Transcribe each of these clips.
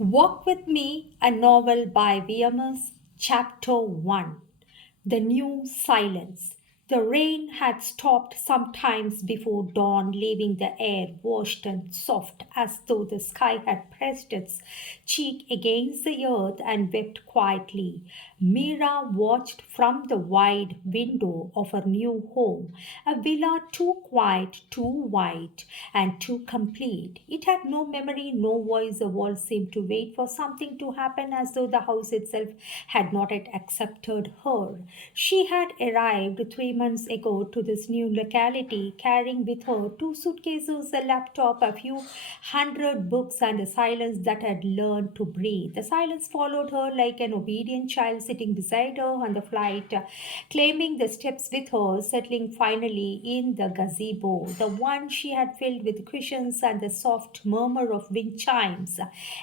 Walk with Me, a novel by VMS, Chapter 1. The New Silence. The rain had stopped some times before dawn, leaving the air washed and soft as though the sky had pressed its cheek against the earth and wept quietly. Mira watched from the wide window of her new home, a villa too quiet, too white, and too complete. It had no memory, no voice. The walls seemed to wait for something to happen, as though the house itself had not yet accepted her. She had arrived 3 months ago to this new locality, carrying with her two suitcases, a laptop, a few hundred books, and a silence that had learned to breathe. The silence followed her like an obedient child sitting beside her on the flight, claiming the steps with her, settling finally in the gazebo, the one she had filled with cushions and the soft murmur of wind chimes.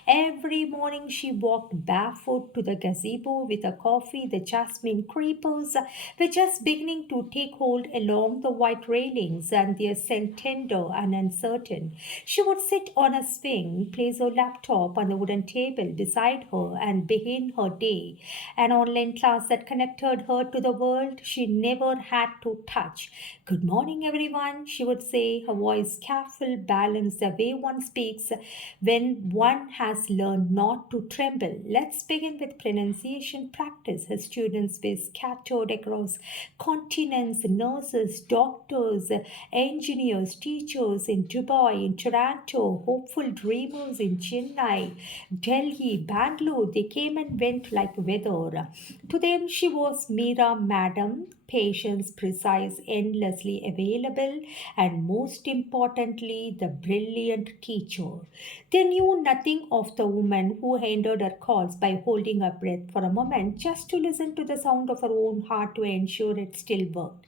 Every morning she walked barefoot to the gazebo with a coffee. The jasmine creepers were just beginning to take hold along the white railings, and their scent tender and uncertain. She would sit on a swing, place her laptop on the wooden table beside her, and begin her day. An online class that connected her to the world she never had to touch. Good morning, everyone, she would say, her voice careful, balanced the way one speaks when one has learned not to tremble. Let's begin with pronunciation practice. Her students were scattered across continents, nurses, doctors, engineers, teachers in Dubai, in Toronto, hopeful dreamers in Chennai, Delhi, Bangalore. They came and went like weather. To them, she was Mira Madam, patience, precise, endlessly available, and most importantly, the brilliant teacher. They knew nothing of the woman who hindered her calls by holding her breath for a moment just to listen to the sound of her own heart to ensure it still worked.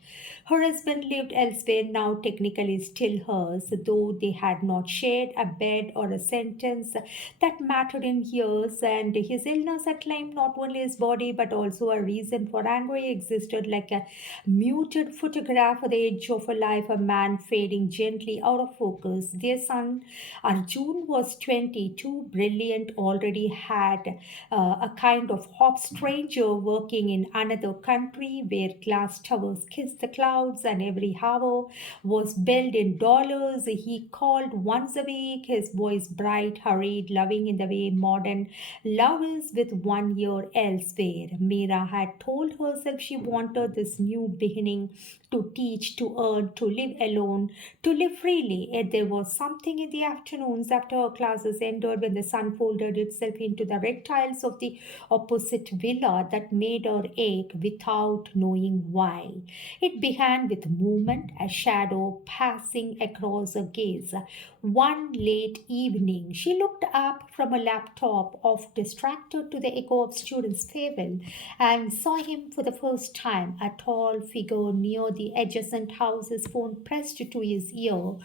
Her husband lived elsewhere, now technically still hers, though they had not shared a bed or a sentence that mattered in years, and his illness had claimed not only his body but also a reason for anger existed like a muted photograph at the edge of a life, a man fading gently out of focus. Their son Arjun was 22, brilliant, already had a kind of hop stranger working in another country where glass towers kissed the clouds and every hour was billed in dollars. He called once a week, his voice bright, hurried, loving in the way modern love is with 1 year elsewhere. Mira had told herself she wanted this new beginning to teach, to earn, to live alone, to live freely. Yet there was something in the afternoons after her classes ended when the sun folded itself into the red tiles of the opposite villa that made her ache without knowing why. It began with movement, a shadow passing across her gaze. One late evening, she looked up from a laptop, off distracted to the echo of students' farewell, and saw him for the first time, a tall figure near the adjacent house, his phone pressed to his ear,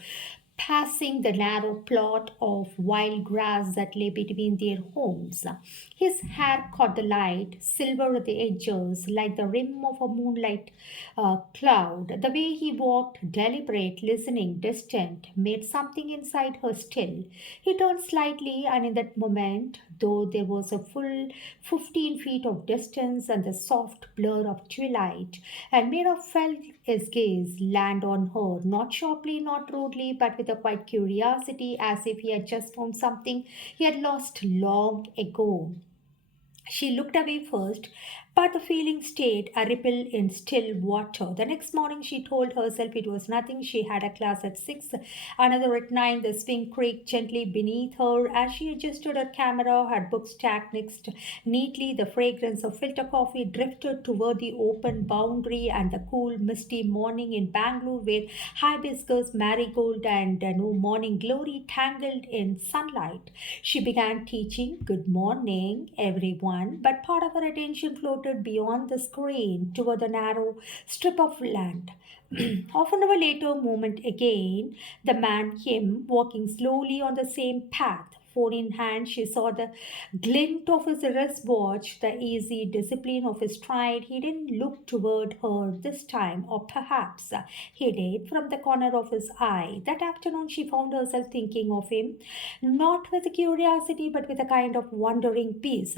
passing the narrow plot of wild grass that lay between their homes. His hair caught the light, silver at the edges, like the rim of a moonlight cloud. The way he walked, deliberate, listening, distant, made something inside her still. He turned slightly, and in that moment, though there was a full 15 feet of distance and the soft blur of twilight, and Mira felt his gaze land on her, not sharply, not rudely, but with a quiet curiosity, as if he had just found something he had lost long ago. She looked away first, but the feeling stayed, a ripple in still water. The next morning, she told herself it was nothing. She had a class at 6, another at 9. The swing creaked gently beneath her as she adjusted her camera, her book stacked next neatly. The fragrance of filter coffee drifted toward the open boundary, and the cool, misty morning in Bangalore, where hibiscus, marigold, and no morning glory tangled in sunlight. She began teaching, "Good morning, everyone," but part of her attention floated beyond the screen toward the narrow strip of land. Half an hour later, moment again, the man, him, walking slowly on the same path, phone in hand. She saw the glint of his wristwatch, the easy discipline of his stride. He didn't look toward her this time, or perhaps he did from the corner of his eye. That afternoon, she found herself thinking of him, not with curiosity, but with a kind of wondering peace.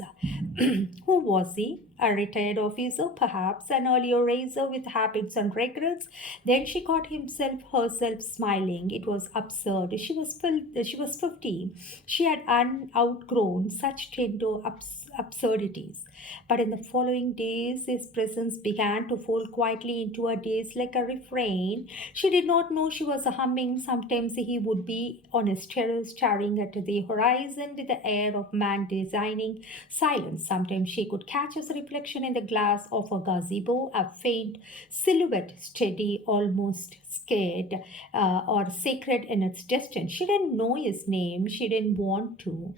Who was he? A retired officer, perhaps, an earlier raiser with habits and regrets. Then she caught herself smiling. It was absurd. She was 50. She had outgrown such tender absurdities. But in the following days, his presence began to fold quietly into her days like a refrain. She did not know she was humming. Sometimes he would be on his terrace staring at the horizon with the air of man designing silence. Sometimes she could catch his reflection in the glass of a gazebo, a faint silhouette, steady, almost scared, or sacred in its distance. She didn't know his name. She didn't want to.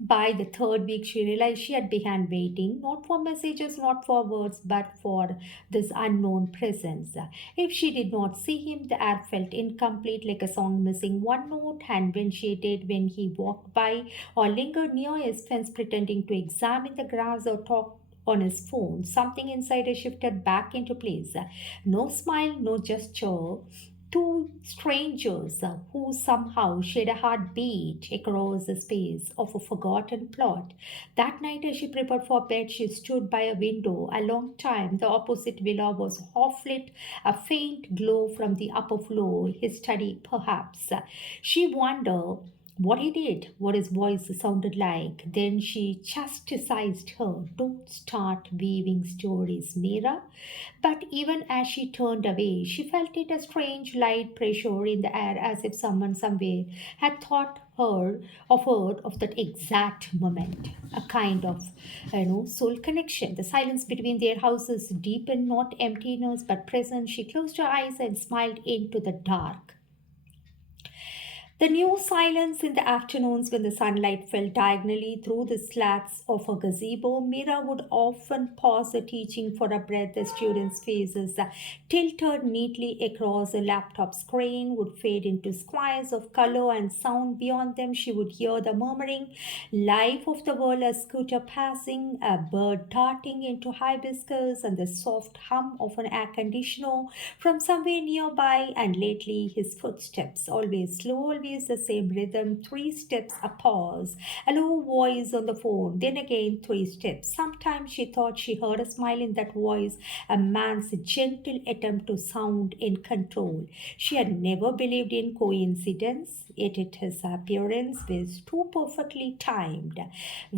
By the third week, she realized she had begun waiting, not for messages, not for words, but for this unknown presence. If she did not see him, the air felt incomplete, like a song missing one note. And when she did, when he walked by or lingered near his fence, pretending to examine the grass or talk on his phone, something inside her shifted back into place. No smile, no gesture. Two strangers who somehow shared a heartbeat across the space of a forgotten plot. That night, as she prepared for bed, she stood by a window a long time. The opposite villa was half lit, a faint glow from the upper floor, his study perhaps. She wondered what he did, what his voice sounded like. Then she chastised her. Don't start weaving stories, Mira. But even as she turned away, she felt it a strange light pressure in the air, as if someone somewhere had thought her of that exact moment. A kind of soul connection. The silence between their houses deepened, not emptiness but presence. She closed her eyes and smiled into the dark. The new silence in the afternoons when the sunlight fell diagonally through the slats of a gazebo. Mira would often pause the teaching for a breath. The students' faces tilted neatly across a laptop screen would fade into squares of color and sound beyond them. She would hear the murmuring life of the world, a scooter passing, a bird darting into hibiscus, and the soft hum of an air conditioner from somewhere nearby. And lately, his footsteps, always slow, always the same rhythm, three steps, a pause, a low voice on the phone, then again three steps. Sometimes she thought she heard a smile in that voice, a man's gentle attempt to sound in control. She had never believed in coincidence, yet his appearance was too perfectly timed.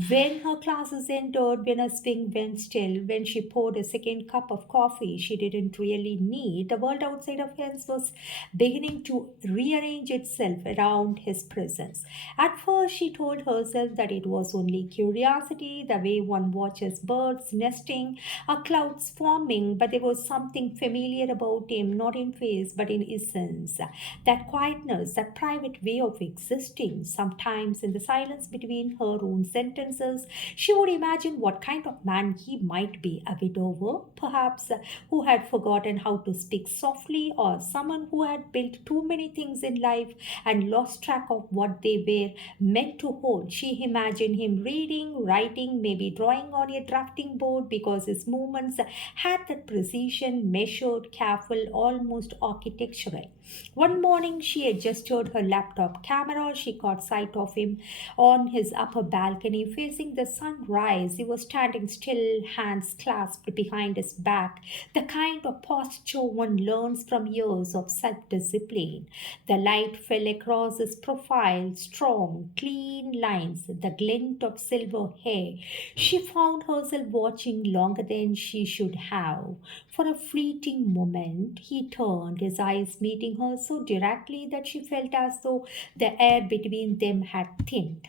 When her classes ended, when her swing went still, when she poured a second cup of coffee she didn't really need, the world outside of hers was beginning to rearrange itself around his presence. At first, she told herself that it was only curiosity, the way one watches birds nesting or clouds forming, but there was something familiar about him, not in face but in essence. That quietness, that private way of existing. Sometimes, in the silence between her own sentences, she would imagine what kind of man he might be, a widower, perhaps, who had forgotten how to speak softly, or someone who had built too many things in life and lost track of what they were meant to hold. She imagined him reading, writing, maybe drawing on a drafting board because his movements had that precision, measured, careful, almost architectural. One morning, she adjusted her laptop camera. She caught sight of him on his upper balcony facing the sunrise. He was standing still, hands clasped behind his back, the kind of posture one learns from years of self discipline. The light fell across his profile, strong, clean lines, the glint of silver hair. She found herself watching longer than she should have. For a fleeting moment, he turned, his eyes meeting hers so directly that she felt as though the air between them had thinned.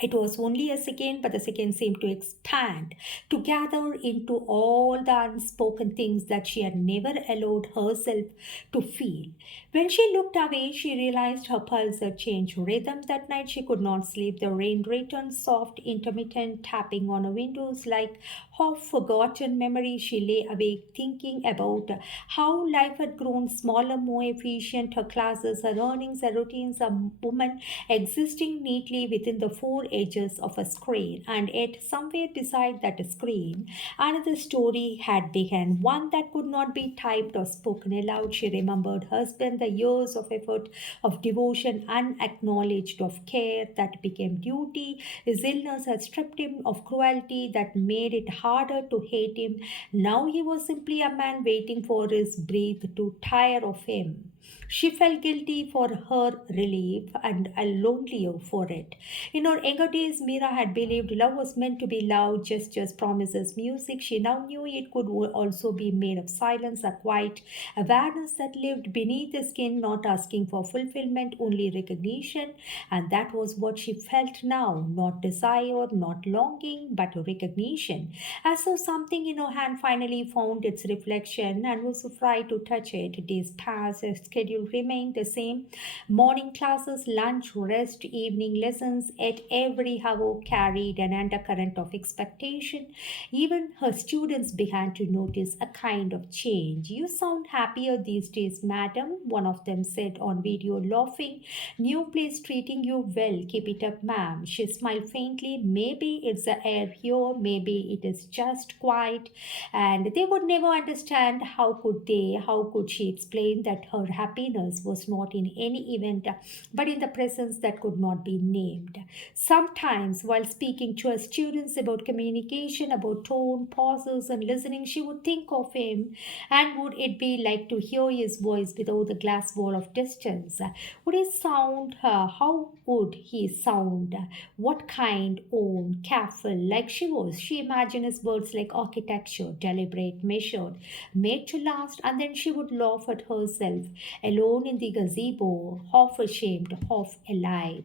It was only a second, but the second seemed to expand, to gather into all the unspoken things that she had never allowed herself to feel. When she looked away, she realized her pulse had changed rhythm. That night she could not sleep. The rain returned, soft, intermittent, tapping on her windows like half forgotten memory. She lay awake thinking about how life had grown smaller, more efficient, her classes, her earnings, her routines, a woman existing neatly within the four edges of a screen. And yet, somewhere beside that screen, another story had begun, one that could not be typed or spoken aloud. She remembered husband, the years of effort, of devotion unacknowledged, of care that became duty. His illness had stripped him of cruelty that made it harder to hate him. Now he was simply a man waiting for his breath to tire of him. She felt guilty for her relief and lonelier for it. In her younger days, Mira had believed love was meant to be loud, gestures, promises, music. She now knew it could also be made of silence, a quiet awareness that lived beneath the skin, not asking for fulfillment, only recognition. And that was what she felt now, not desire, not longing, but recognition. As though something in her hand finally found its reflection and was afraid to touch it. Days passed, her schedule remained the same. Morning classes, lunch, rest, evening lessons, at every hour carried an undercurrent of expectation. Even her students began to notice a kind of change. You sound happier these days, madam, one of them said on video, laughing. New place treating you well. Keep it up, ma'am. She smiled faintly. Maybe it's the air here, maybe it is just quiet. And they would never understand. How could they? How could she explain that her happiness was not in any event, but in the presence that could not be named? Sometimes, while speaking to her students about communication, about tone, pauses, and listening, she would think of him, and would it be like to hear his voice without the glass wall of distance? Would he sound, how would he sound? What kind? Own, careful, like she was. She imagined his words like architecture, deliberate, measured, made to last, and then she would laugh at herself, alone in the gazebo, half ashamed, half alive.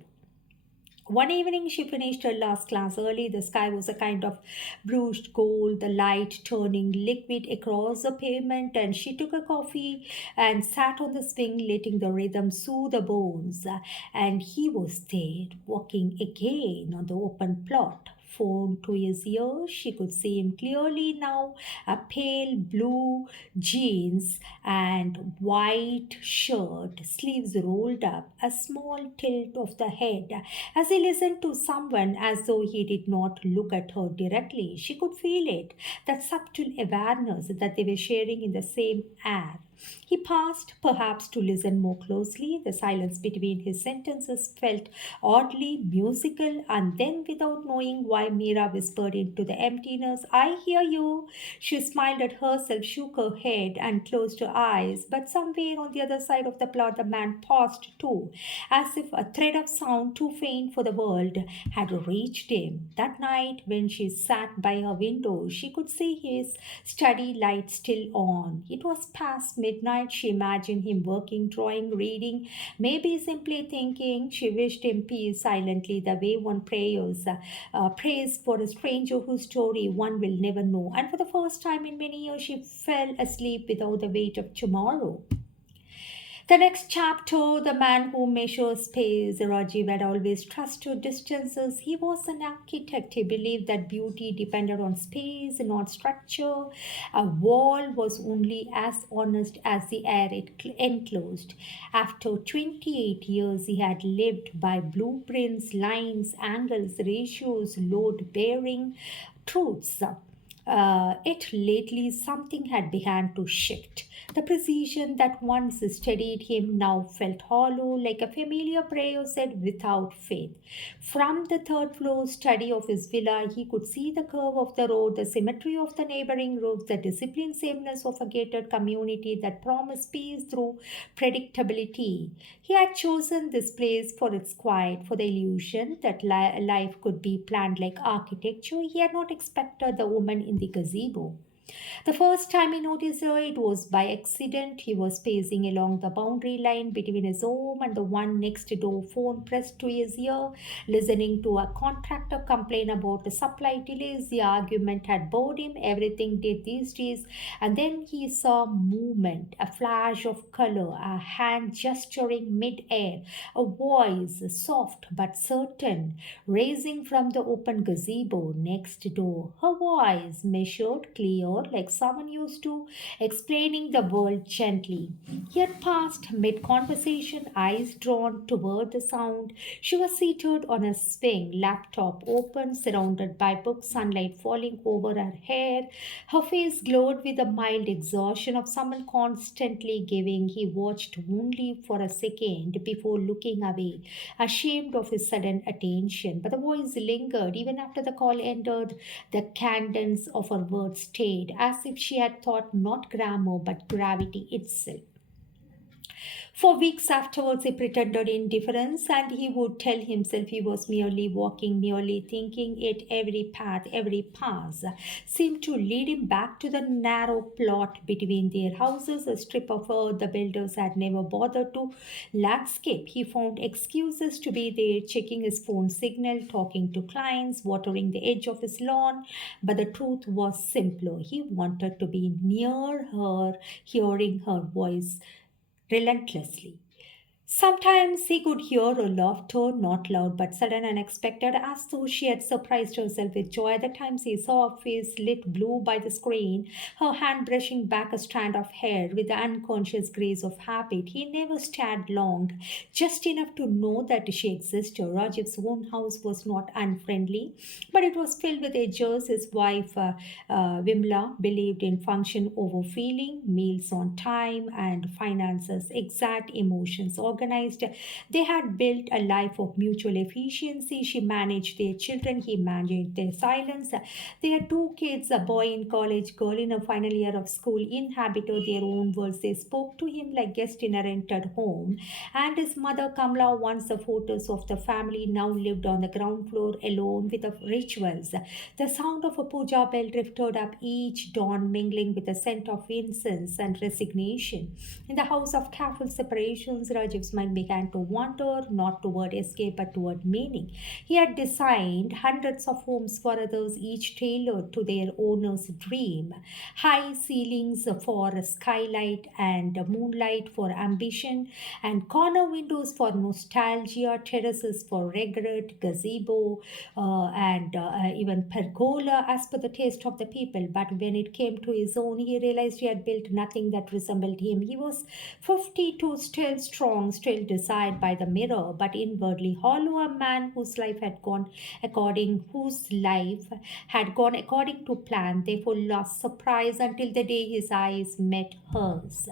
One evening, she finished her last class early. The sky was a kind of bruised gold, the light turning liquid across the pavement, and she took a coffee and sat on the swing, letting the rhythm soothe the bones. And he was there, walking again on the open plot. Phone to his ear, she could see him clearly now, a pale blue jeans and white shirt, sleeves rolled up, a small tilt of the head. As he listened to someone as though he did not look at her directly, she could feel it, that subtle awareness that they were sharing in the same air. He paused, perhaps to listen more closely. The silence between his sentences felt oddly musical, and then, without knowing why, Mira whispered into the emptiness, I hear you. She smiled at herself, shook her head, and closed her eyes. But somewhere on the other side of the plot, the man paused too, as if a thread of sound too faint for the world had reached him. That night, when she sat by her window, she could see his study light still on. It was past midnight. She imagined him working, drawing, reading, maybe simply thinking. She wished him peace silently, the way one prays for a stranger whose story one will never know. And for the first time in many years, she fell asleep without the weight of tomorrow. The next chapter, the man who measures space. Rajiv had always trusted distances. He was an architect. He believed that beauty depended on space, not structure. A wall was only as honest as the air it enclosed. After 28 years, he had lived by blueprints, lines, angles, ratios, load bearing truths. Yet lately something had begun to shift. The precision that once steadied him now felt hollow, like a familiar prayer said without faith. From the third floor study of his villa, he could see the curve of the road, the symmetry of the neighboring roofs, the disciplined sameness of a gated community that promised peace through predictability. He had chosen this place for its quiet, for the illusion that life could be planned like architecture. He had not expected the woman in the gazebo. The first time he noticed her, it was by accident. He was pacing along the boundary line between his home and the one next door, phone pressed to his ear, listening to a contractor complain about the supply delays. The argument had bored him, everything did these days. And then he saw movement, a flash of color, a hand gesturing mid-air, a voice, soft but certain, raising from the open gazebo next door. Her voice measured, clear, like someone used to, explaining the world gently. He had passed mid conversation, eyes drawn toward the sound. She was seated on a swing, laptop open, surrounded by books, sunlight falling over her hair. Her face glowed with the mild exhaustion of someone constantly giving. He watched only for a second before looking away, ashamed of his sudden attention. But the voice lingered even after the call ended. The cadence of her words stayed, as if she had thought not grammar but gravity itself. For weeks afterwards, he pretended indifference and he would tell himself he was merely walking, merely thinking, yet every path, every pass seemed to lead him back to the narrow plot between their houses, a strip of earth the builders had never bothered to landscape. He found excuses to be there, checking his phone signal, talking to clients, watering the edge of his lawn. But the truth was simpler. He wanted to be near her, hearing her voice relentlessly. Sometimes he could hear her laughter, not loud but sudden, unexpected, as though she had surprised herself with joy. At the times he saw her face lit blue by the screen, her hand brushing back a strand of hair with the unconscious grace of habit. He never stared long, just enough to know that she existed. Rajiv's own house was not unfriendly, but it was filled with edges. His wife, Vimla, believed in function over feeling, meals on time, and finances, exact emotions, organized. They had built a life of mutual efficiency. She managed their children, he managed their silence. They had two kids, a boy in college, girl in a final year of school, inhabited their own worlds. They spoke to him like guests in a rented home. And his mother, Kamla, once the photos of the family, now lived on the ground floor alone with the rituals. The sound of a puja bell drifted up each dawn, mingling with the scent of incense and resignation. In the house of careful separations, Rajiv's mind began to wander, not toward escape but toward meaning. He had designed hundreds of homes for others, each tailored to their owner's dream. High ceilings for skylight and moonlight for ambition, and corner windows for nostalgia, terraces for regret, gazebo, and even pergola as per the taste of the people. But when it came to his own, he realized he had built nothing that resembled him. He was 52, still strong, still desired by the mirror, but inwardly hollow, a man whose life had gone according to plan, therefore lost surprise until the day his eyes met hers.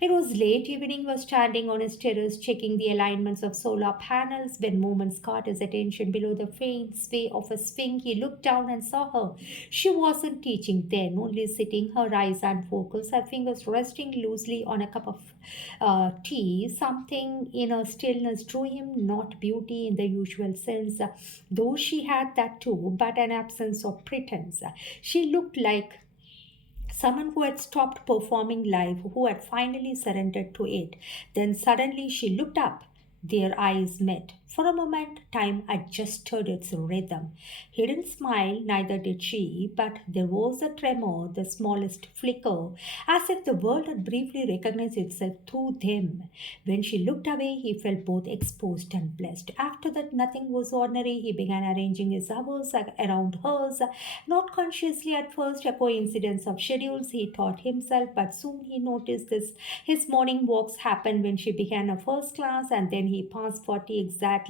It was late evening. He was standing on his terrace checking the alignments of solar panels when moments caught his attention. Below the faint sway of a swing, he looked down and saw her. She wasn't teaching then, only sitting, her eyes unfocused, her fingers resting loosely on a cup of tea. Something in her stillness drew him, not beauty in the usual sense, though she had that too, but an absence of pretense. She looked like someone who had stopped performing life, who had finally surrendered to it. Then suddenly she looked up. Their eyes met. For a moment, time adjusted its rhythm. He didn't smile, neither did she, but there was a tremor, the smallest flicker, as if the world had briefly recognized itself through them. When she looked away, he felt both exposed and blessed. After that, nothing was ordinary. He began arranging his hours around hers, not consciously at first, a coincidence of schedules, he taught himself, but soon he noticed this. His morning walks happened when she began a first class, and then he passed 40 exactly.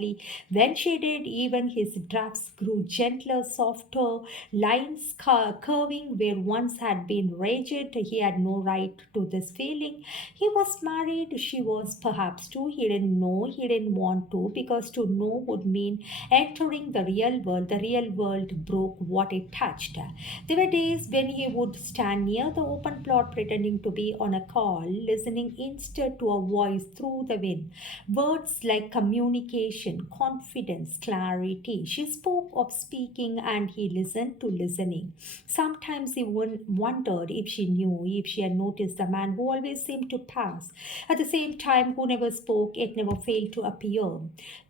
When she did, even his drafts grew gentler, softer, lines curving where once had been rigid. He had no right to this feeling. He was married, she was perhaps too. He didn't know, he didn't want to, because to know would mean entering the real world. The real world broke what it touched. There were days when he would stand near the open plot pretending to be on a call, listening instead to a voice through the wind. Words like communication, conversation, confidence, clarity. She spoke of speaking and he listened to listening. Sometimes he wondered if she knew, if she had noticed the man who always seemed to pass. At the same time, who never spoke, yet never failed to appear.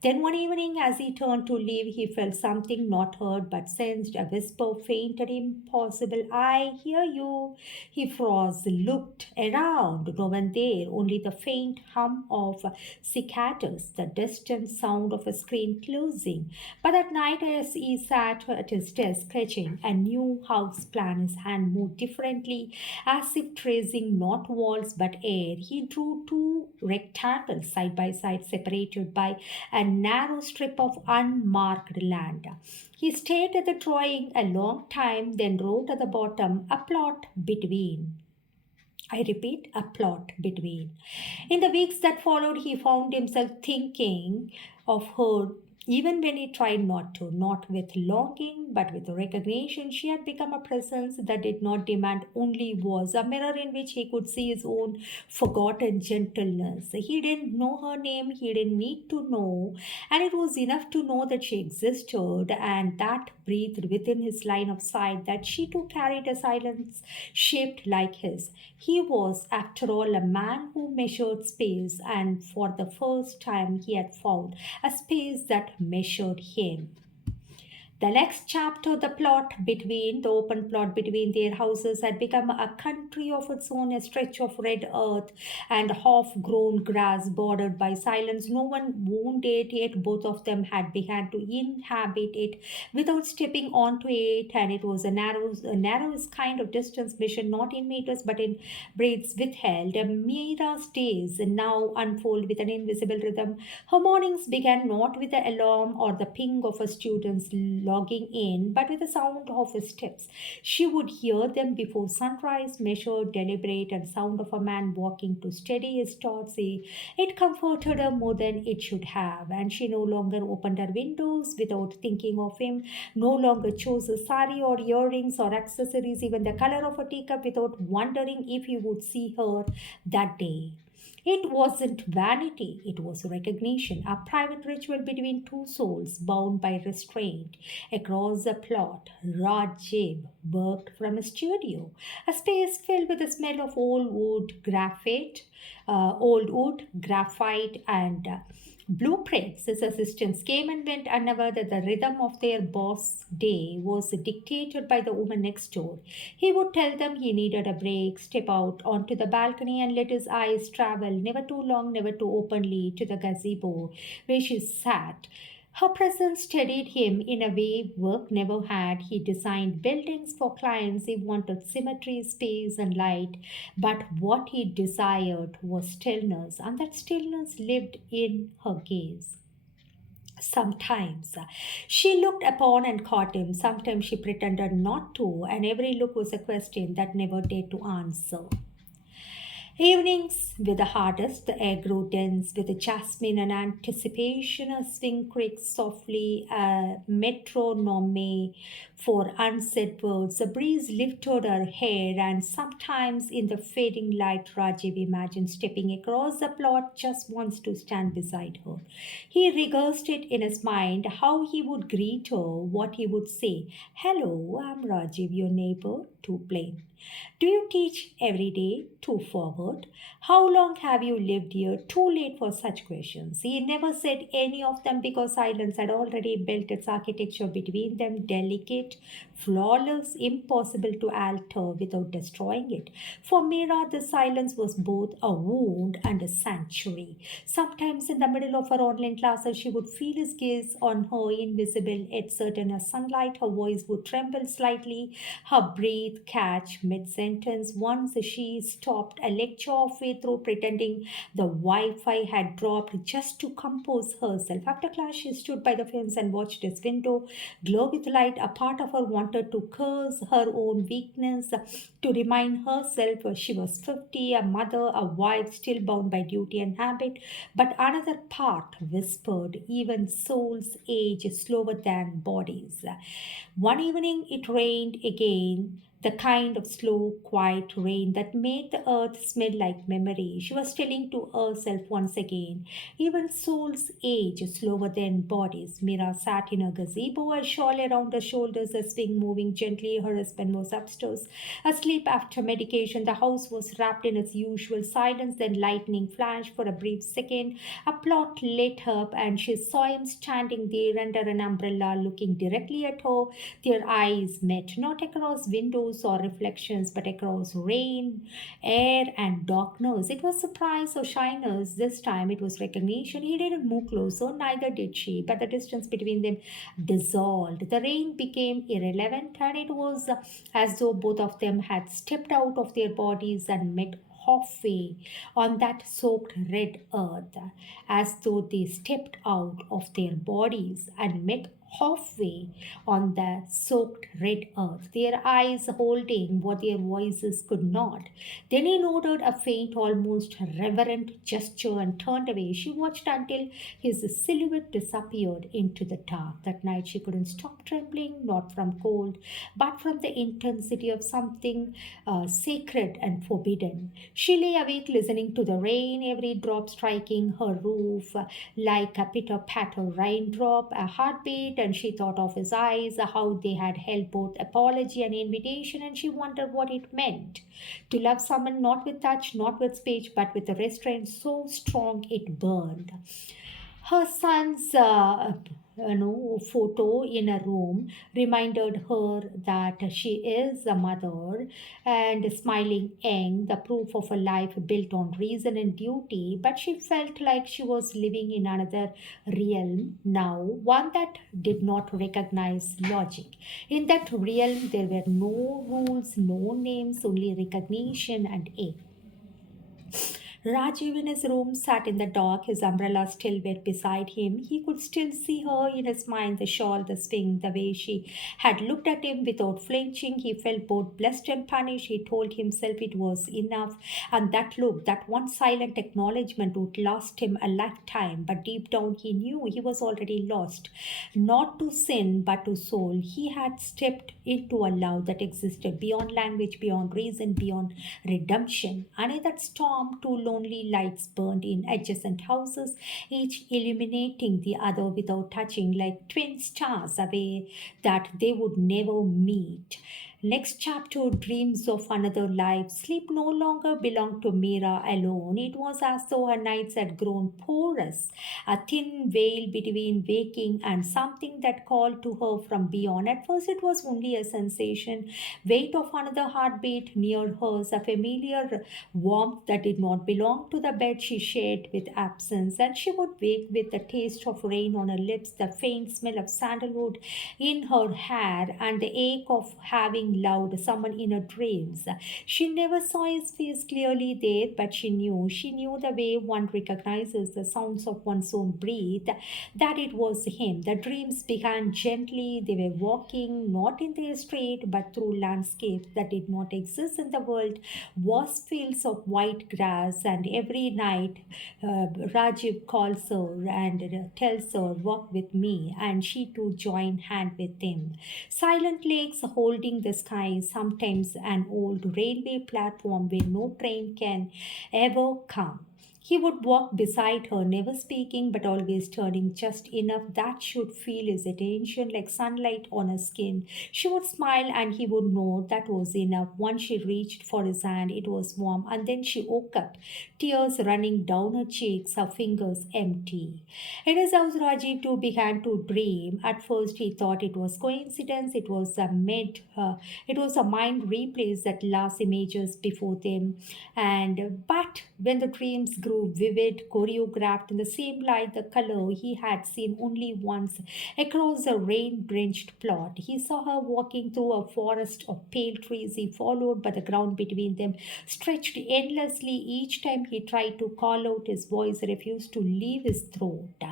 Then one evening, as he turned to leave, he felt something not heard but sensed, a whisper faint and impossible. I hear you. He froze, looked around, no one there, only the faint hum of cicadas, the distant sound of a screen closing. But at night, as he sat at his desk sketching, a new house plan, his hand moved differently, as if tracing not walls but air. He drew two rectangles side by side, separated by a narrow strip of unmarked land. He stared at the drawing a long time, then wrote at the bottom, a plot between. I repeat, a plot between. In the weeks that followed, he found himself thinking of her even when he tried not to, not with longing, but with recognition. She had become a presence that did not demand, only was a mirror in which he could see his own forgotten gentleness. He didn't know her name, he didn't need to know, and it was enough to know that she existed and that breathed within his line of sight, that she too carried a silence shaped like his. He was, after all, a man who measured space, and for the first time he had found a space that measured him. The next chapter, the open plot between their houses had become a country of its own, a stretch of red earth and half grown grass bordered by silence. No one owned it, yet both of them had begun to inhabit it without stepping onto it, and it was a narrowest kind of distance measured not in meters but in breaths withheld. Mira's days now unfold with an invisible rhythm. Her mornings began not with the alarm or the ping of a student's logging in, but with the sound of his steps. She would hear them before sunrise, measured, deliberate, and sound of a man walking to steady his thoughts. It comforted her more than it should have, and she no longer opened her windows without thinking of him, no longer chose a sari or earrings or accessories, even the color of a teacup, without wondering if he would see her that day. It wasn't vanity, it was recognition, a private ritual between two souls bound by restraint. Across the plot, Rajib worked from a studio, a space filled with the smell of old wood, graphite, and blueprints. His assistants came and went, unaware that the rhythm of their boss' day was dictated by the woman next door. He would tell them he needed a break, step out onto the balcony, and let his eyes travel, never too long, never too openly, to the gazebo where she sat. Her presence steadied him in a way work never had. He designed buildings for clients. He wanted symmetry, space, and light. But what he desired was stillness, and that stillness lived in her gaze. Sometimes she looked upon and caught him, sometimes she pretended not to, and every look was a question that never dared to answer. Evenings were the hardest. The air grew dense with jasmine and anticipation. A swing creaked softly, a metronome for unsaid words. The breeze lifted her hair, and sometimes in the fading light, Rajiv imagined stepping across the plot just once to stand beside her. He rehearsed it in his mind, how he would greet her, what he would say. Hello, I'm Rajiv, your neighbor. Too plain. Do you teach every day? Too forward. How long have you lived here? Too late for such questions. He never said any of them because silence had already built its architecture between them, delicate, flawless, impossible to alter without destroying it. For Mira, the silence was both a wound and a sanctuary. Sometimes in the middle of her online classes, she would feel his gaze on her, invisible yet certain as sunlight. Her voice would tremble slightly, her breath catch mid sentence. Once she stopped a lecture halfway through, pretending the Wi Fi had dropped just to compose herself. After class, she stood by the fence and watched his window glow with light. A part of her wanted to curse her own weakness, to remind herself she was 50, a mother, a wife, still bound by duty and habit. But another part whispered, even souls age slower than bodies. One evening it rained again, the kind of slow, quiet rain that made the earth smell smelled like memory. She was telling to herself once again. Even souls age slower than bodies. Mira sat in a gazebo, a shawl around her shoulders, a swing moving gently. Her husband was upstairs, asleep after medication. The house was wrapped in its usual silence. Then lightning flashed for a brief second. A plot lit up, and she saw him standing there under an umbrella, looking directly at her. Their eyes met, not across windows or reflections, but across rain, air, and darkness. It was surprise or shyness. This time it was recognition. He didn't move closer, neither did she, but the distance between them dissolved. The rain became irrelevant, and it was as though both of them had stepped out of their bodies and met halfway on that soaked red earth, as though they stepped out of their bodies and met halfway on the soaked red earth, their eyes holding what their voices could not. Then he nodded a faint, almost reverent gesture and turned away. She watched until his silhouette disappeared into the dark. That night she couldn't stop trembling, not from cold, but from the intensity of something sacred and forbidden. She lay awake listening to the rain, every drop striking her roof like a pitter patter raindrop, a heartbeat, and she thought of his eyes, how they had held both apology and invitation, and she wondered what it meant to love someone not with touch, not with speech, but with a restraint so strong it burned. Her son's photo in a room reminded her that she is a mother and smiling young, the proof of a life built on reason and duty. But she felt like she was living in another realm now, one that did not recognize logic. In that realm, there were no rules, no names, only recognition and ache. Rajiv in his room sat in the dark, his umbrella still wet beside him. He could still see her in his mind, the shawl, the swing, the way she had looked at him without flinching. He felt both blessed and punished. He told himself it was enough, and that look, that one silent acknowledgement would last him a lifetime. But deep down, he knew he was already lost, not to sin, but to soul. He had stepped into a love that existed beyond language, beyond reason, beyond redemption. And in that storm, two lonely lights burned in adjacent houses, each illuminating the other without touching, like twin stars away that they would never meet. Next chapter, dreams of another life. Sleep no longer belonged to Mira alone. It was as though her nights had grown porous, a thin veil between waking and something that called to her from beyond. At first, it was only a sensation, weight of another heartbeat near hers, a familiar warmth that did not belong to the bed she shared with absence. And she would wake with the taste of rain on her lips, the faint smell of sandalwood in her hair, and the ache of having loved someone in her dreams. She never saw his face clearly there, but she knew. She knew the way one recognizes the sounds of one's own breath, that it was him. The dreams began gently. They were walking not in their street, but through landscapes that did not exist in the world, vast fields of white grass. And every night, Rajiv calls her and tells her, "Walk with me," and she too joined hand with him. Silent lakes holding the sky, sometimes an old railway platform where no train can ever come. He would walk beside her, never speaking, but always turning just enough that should feel his attention like sunlight on her skin. She would smile, and he would know that was enough. Once she reached for his hand, it was warm, and then she woke up, tears running down her cheeks, her fingers empty. It is how Rajiv too began to dream. At first, he thought it was coincidence. It was a mind replays that last images before them. And but when the dreams grew vivid, choreographed in the same light, the color he had seen only once across a rain-drenched plot, he saw her walking through a forest of pale trees. He followed, but the ground between them stretched endlessly. Each time he tried to call out, his voice refused to leave his throat.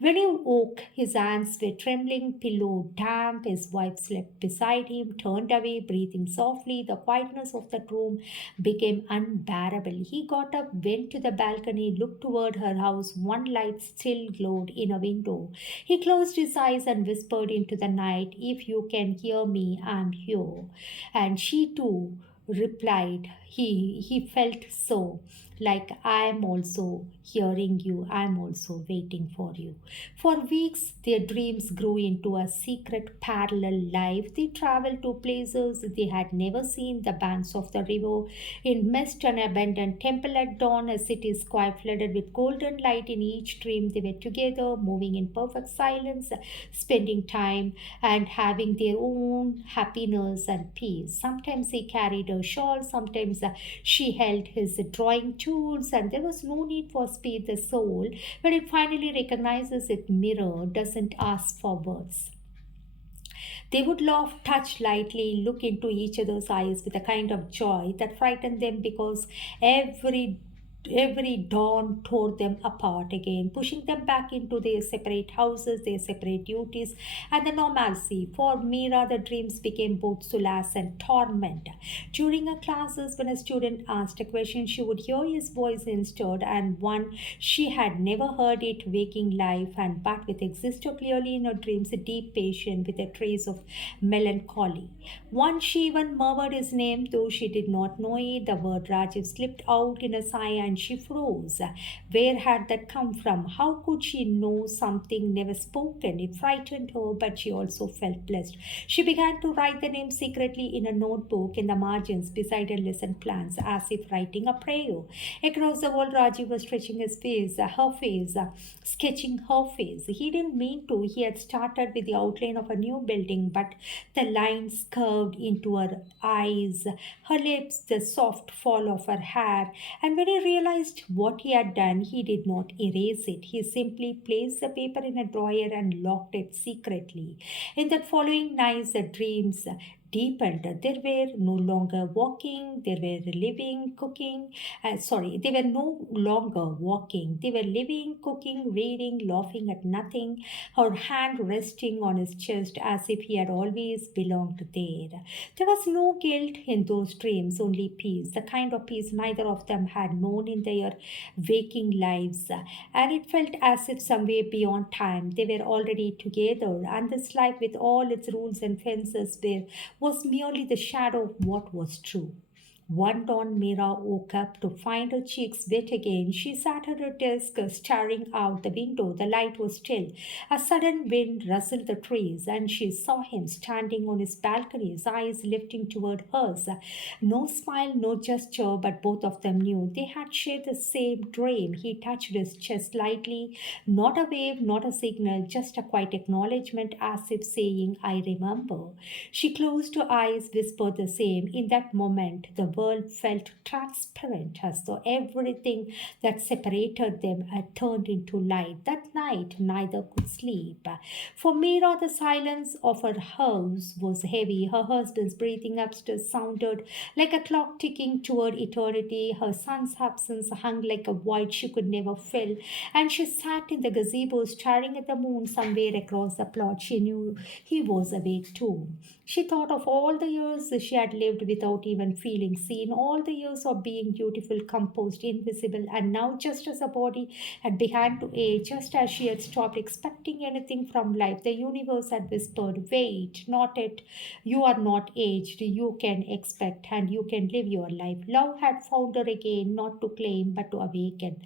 When he woke, his hands were trembling, pillow damp. His wife slept beside him, turned away, breathing softly. The quietness of that room became unbearable. He got up, went to the balcony, looked toward her house. One light still glowed in a window. He closed his eyes and whispered into the night, "If you can hear me, I'm here." And she too replied. He felt so, like, I'm also hearing you, I'm also waiting for you. For weeks, their dreams grew into a secret parallel life. They traveled to places they had never seen, the banks of the river, in mist an abandoned temple at dawn, a city square flooded with golden light. In each dream, they were together, moving in perfect silence, spending time and having their own happiness and peace. Sometimes he carried a shawl, sometimes she held his drawing tools, and there was no need for speed. The soul, when it finally recognizes its mirror, doesn't ask for words. They would laugh, touch lightly, look into each other's eyes with a kind of joy that frightened them because every dawn tore them apart again, pushing them back into their separate houses, their separate duties, and the normalcy. For Mira, the dreams became both solace and torment. During her classes, when a student asked a question, she would hear his voice instead, and one she had never heard it waking life, and but with existed clearly in her dreams, a deep passion with a trace of melancholy. Once she even murmured his name, though she did not know it. The word Rajiv slipped out in a sigh and she froze. Where had that come from? How could she know something never spoken? It frightened her, but she also felt blessed. She began to write the name secretly in a notebook in the margins beside her lesson plans, as if writing a prayer. Across the wall, Rajiv was stretching his face, her face, sketching her face. He didn't mean to. He had started with the outline of a new building, but the lines curved into her eyes, her lips, the soft fall of her hair. And when he realized what he had done, he did not erase it. He simply placed the paper in a drawer and locked it secretly. In the following nights, the dreams deepened. They were no longer walking, they were living, cooking. They were no longer walking. They were living, cooking, reading, laughing at nothing, her hand resting on his chest as if he had always belonged there. There was no guilt in those dreams, only peace, the kind of peace neither of them had known in their waking lives. And it felt as if somewhere beyond time they were already together, and this life with all its rules and fences was merely the shadow of what was true. One dawn, Mira woke up to find her cheeks wet again. She sat at her desk, staring out the window. The light was still. A sudden wind rustled the trees, and she saw him standing on his balcony, his eyes lifting toward hers. No smile, no gesture, but both of them knew they had shared the same dream. He touched his chest lightly, not a wave, not a signal, just a quiet acknowledgement, as if saying, I remember. She closed her eyes, whispered the same. In that moment, the world felt transparent, as though everything that separated them had turned into light. That night, neither could sleep. For Mira, the silence of her house was heavy. Her husband's breathing upstairs sounded like a clock ticking toward eternity. Her son's absence hung like a void she could never fill. And she sat in the gazebo, staring at the moon somewhere across the plot. She knew he was awake too. She thought of all the years she had lived without even feeling seen, all the years of being beautiful, composed, invisible, and now, just as her body had begun to age, just as she had stopped expecting anything from life, the universe had whispered, wait, not it. You are not aged. You can expect and you can live your life. Love had found her again, not to claim but to awaken.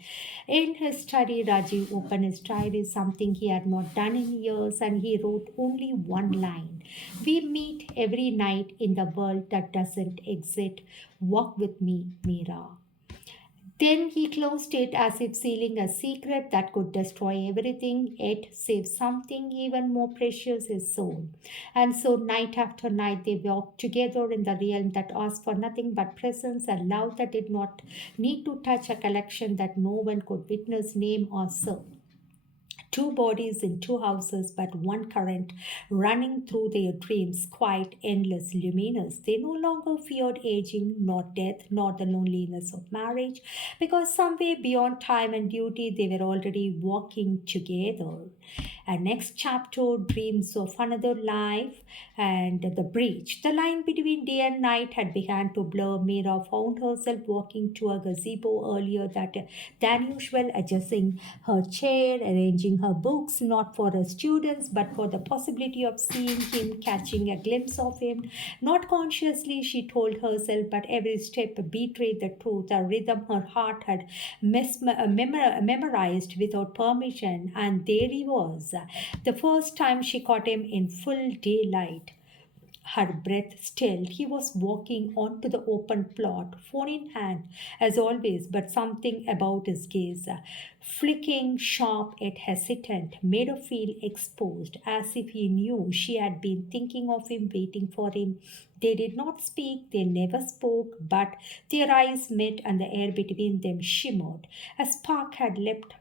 In his study, Rajiv opened his diary, something he had not done in years, and he wrote only one line. We meet every night in the world that doesn't exist. Walk with me, Mira. Then he closed it as if sealing a secret that could destroy everything, yet save something even more precious, his soul. And so, night after night, they walked together in the realm that asked for nothing but presence and love that did not need to touch a collection that no one could witness, name, or serve. Two bodies in two houses, but one current running through their dreams, quite endless, luminous. They no longer feared aging, nor death, nor the loneliness of marriage, because somewhere beyond time and duty they were already walking together. And next chapter, dreams of another life and the breach. The line between day and night had begun to blur. Mira found herself walking to a gazebo earlier than usual, adjusting her chair, arranging her books, not for her students, but for the possibility of seeing him, catching a glimpse of him. Not consciously, she told herself, but every step betrayed the truth, a rhythm her heart had memorized without permission. And there he was, the first time she caught him in full daylight. Her breath stilled. He was walking onto the open plot, phone in hand, as always, but something about his gaze, flicking sharp yet hesitant, made her feel exposed, as if he knew she had been thinking of him, waiting for him. They did not speak, they never spoke, but their eyes met and the air between them shimmered. A spark had leapt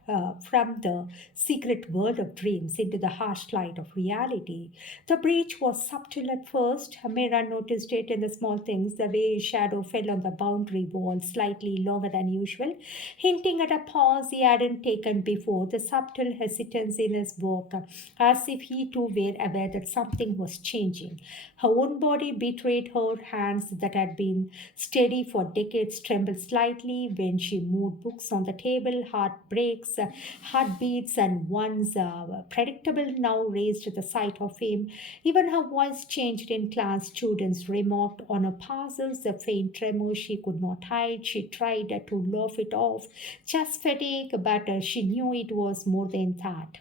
from the secret world of dreams into the harsh light of reality. The breach was subtle at first. Amira noticed it in the small things, the way his shadow fell on the boundary wall slightly longer than usual, hinting at a pause he hadn't taken before, the subtle hesitance in his walk, as if he too were aware that something was changing. Her own body betrayed her. Hands that had been steady for decades trembled slightly when she moved books on the table. Heart breaks, heartbeats, and once predictable now raised at the sight of him. Even her voice changed in class. Students remarked on her pauses, the faint tremor she could not hide. She tried to laugh it off, just fatigue, but she knew it was more than that.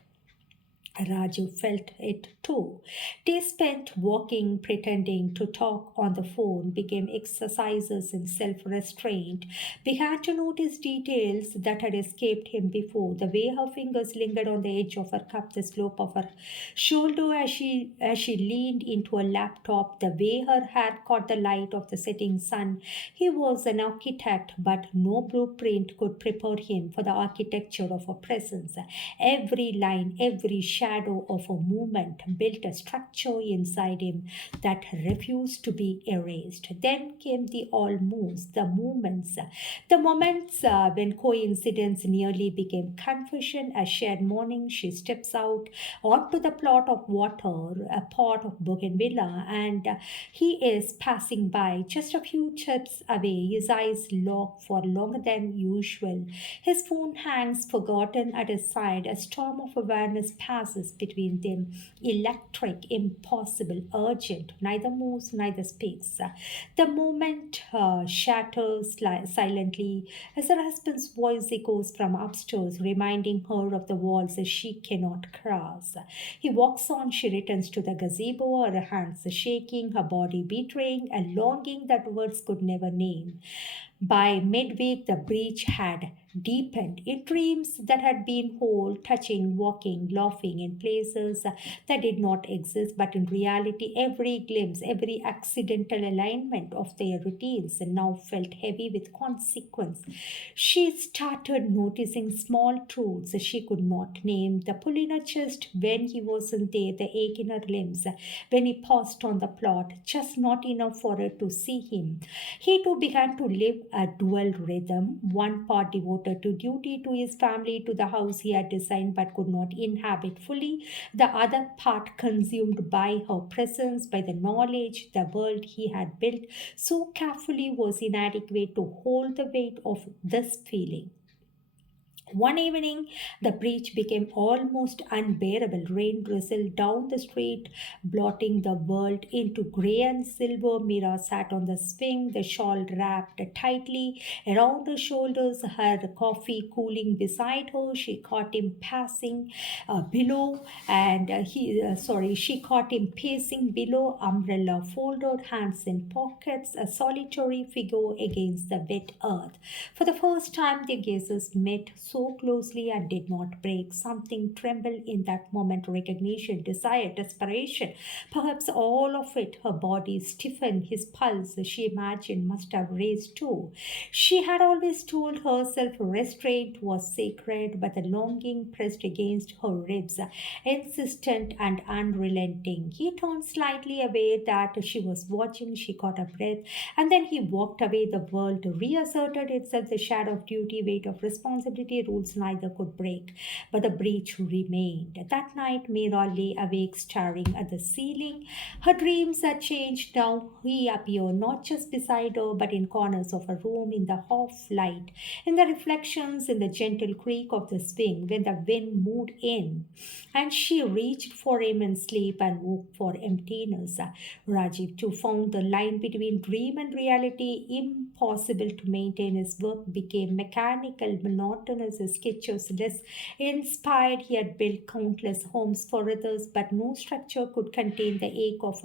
Raju felt it too. They spent walking, pretending to talk on the phone, became exercises in self restraint, began to notice details that had escaped him before, the way her fingers lingered on the edge of her cup, the slope of her shoulder as she leaned into a laptop, the way her hair caught the light of the setting sun. He was an architect, but no blueprint could prepare him for the architecture of her presence. Every line, every shadow of a movement built a structure inside him that refused to be erased. Then came the almost, the moments when coincidence nearly became confession. A shared morning, she steps out onto the plot of water, a pot of bougainvillea, and he is passing by just a few steps away, his eyes locked for longer than usual. His phone hangs forgotten at his side. A storm of awareness passes between them. Electric, impossible, urgent. Neither moves, neither speaks. The moment shatters silently as her husband's voice echoes from upstairs, reminding her of the walls she cannot cross. He walks on, she returns to the gazebo, her hands shaking, her body betraying a longing that words could never name. By midweek, the breach had deepened. In dreams that had been whole, touching, walking, laughing in places that did not exist, but in reality, every glimpse, every accidental alignment of their routines now felt heavy with consequence. She started noticing small truths she could not name, the pull in her chest when he wasn't there, the ache in her limbs when he paused on the plot, just not enough for her to see him. He too began to live a dual rhythm, one part devoted to duty, to his family, to the house he had designed but could not inhabit fully, the other part consumed by her presence, by the knowledge the world he had built so carefully was inadequate to hold the weight of this feeling. One evening, the breach became almost unbearable. Rain drizzled down the street, blotting the world into grey and silver. Mira sat on the swing, the shawl wrapped tightly around her shoulders, her coffee cooling beside her. She caught him passing below, and she caught him pacing below, umbrella folded, hands in pockets, a solitary figure against the wet earth. For the first time, their gazes met so closely and did not break. Something trembled in that moment, recognition, desire, desperation. Perhaps all of it. Her body stiffened, his pulse, she imagined, must have raised too. She had always told herself restraint was sacred, but the longing pressed against her ribs, insistent and unrelenting. He turned slightly away that she was watching. She caught a breath, and then he walked away. The world reasserted itself, the shadow of duty, weight of responsibility rules neither could break. But the breach remained. That night, Mira lay awake, staring at the ceiling. Her dreams had changed now. He appeared not just beside her, but in corners of her room, in the half light, in the reflections, in the gentle creak of the swing when the wind moved in. And she reached for him in sleep and woke for emptiness. Rajiv too found the line between dream and reality impossible to maintain. His work became mechanical, monotonous, his sketches less inspired. He had built countless homes for others, but no structure could contain the ache of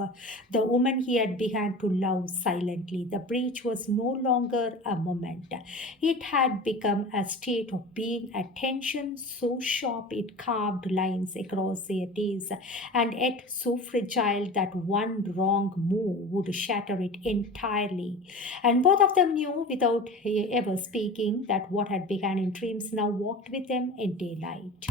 the woman he had begun to love silently. The breach was no longer a moment. It had become a state of being, a tension so sharp it carved lines across their days, and yet so fragile that one wrong move would shatter it entirely. And both of them knew, without ever speaking, that what had begun in dreams now walked with them in daylight.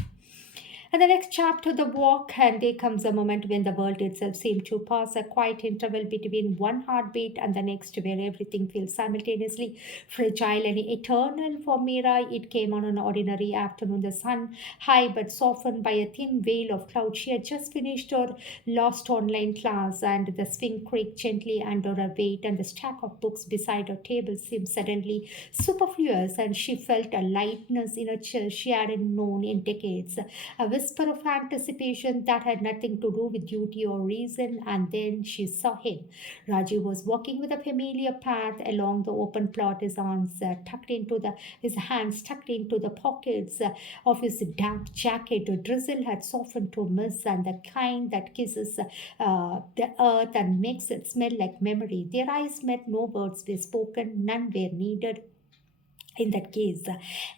And the next chapter, the walk, and there comes a moment when the world itself seemed to pass, a quiet interval between one heartbeat and the next, where everything feels simultaneously fragile and eternal. For Mira, it came on an ordinary afternoon, the sun high but softened by a thin veil of cloud. She had just finished her last online class, and the swing creaked gently under her weight, and the stack of books beside her table seemed suddenly superfluous, and she felt a lightness in her chest she hadn't known in decades, a whisper of anticipation that had nothing to do with duty or reason. And then she saw him. Rajiv was walking with a familiar path along the open plot, his arms tucked into his hands tucked into the pockets of his damp jacket. The drizzle had softened to mist, and the kind that kisses the earth and makes it smell like memory. Their eyes met, no words were spoken, none were needed. In that case,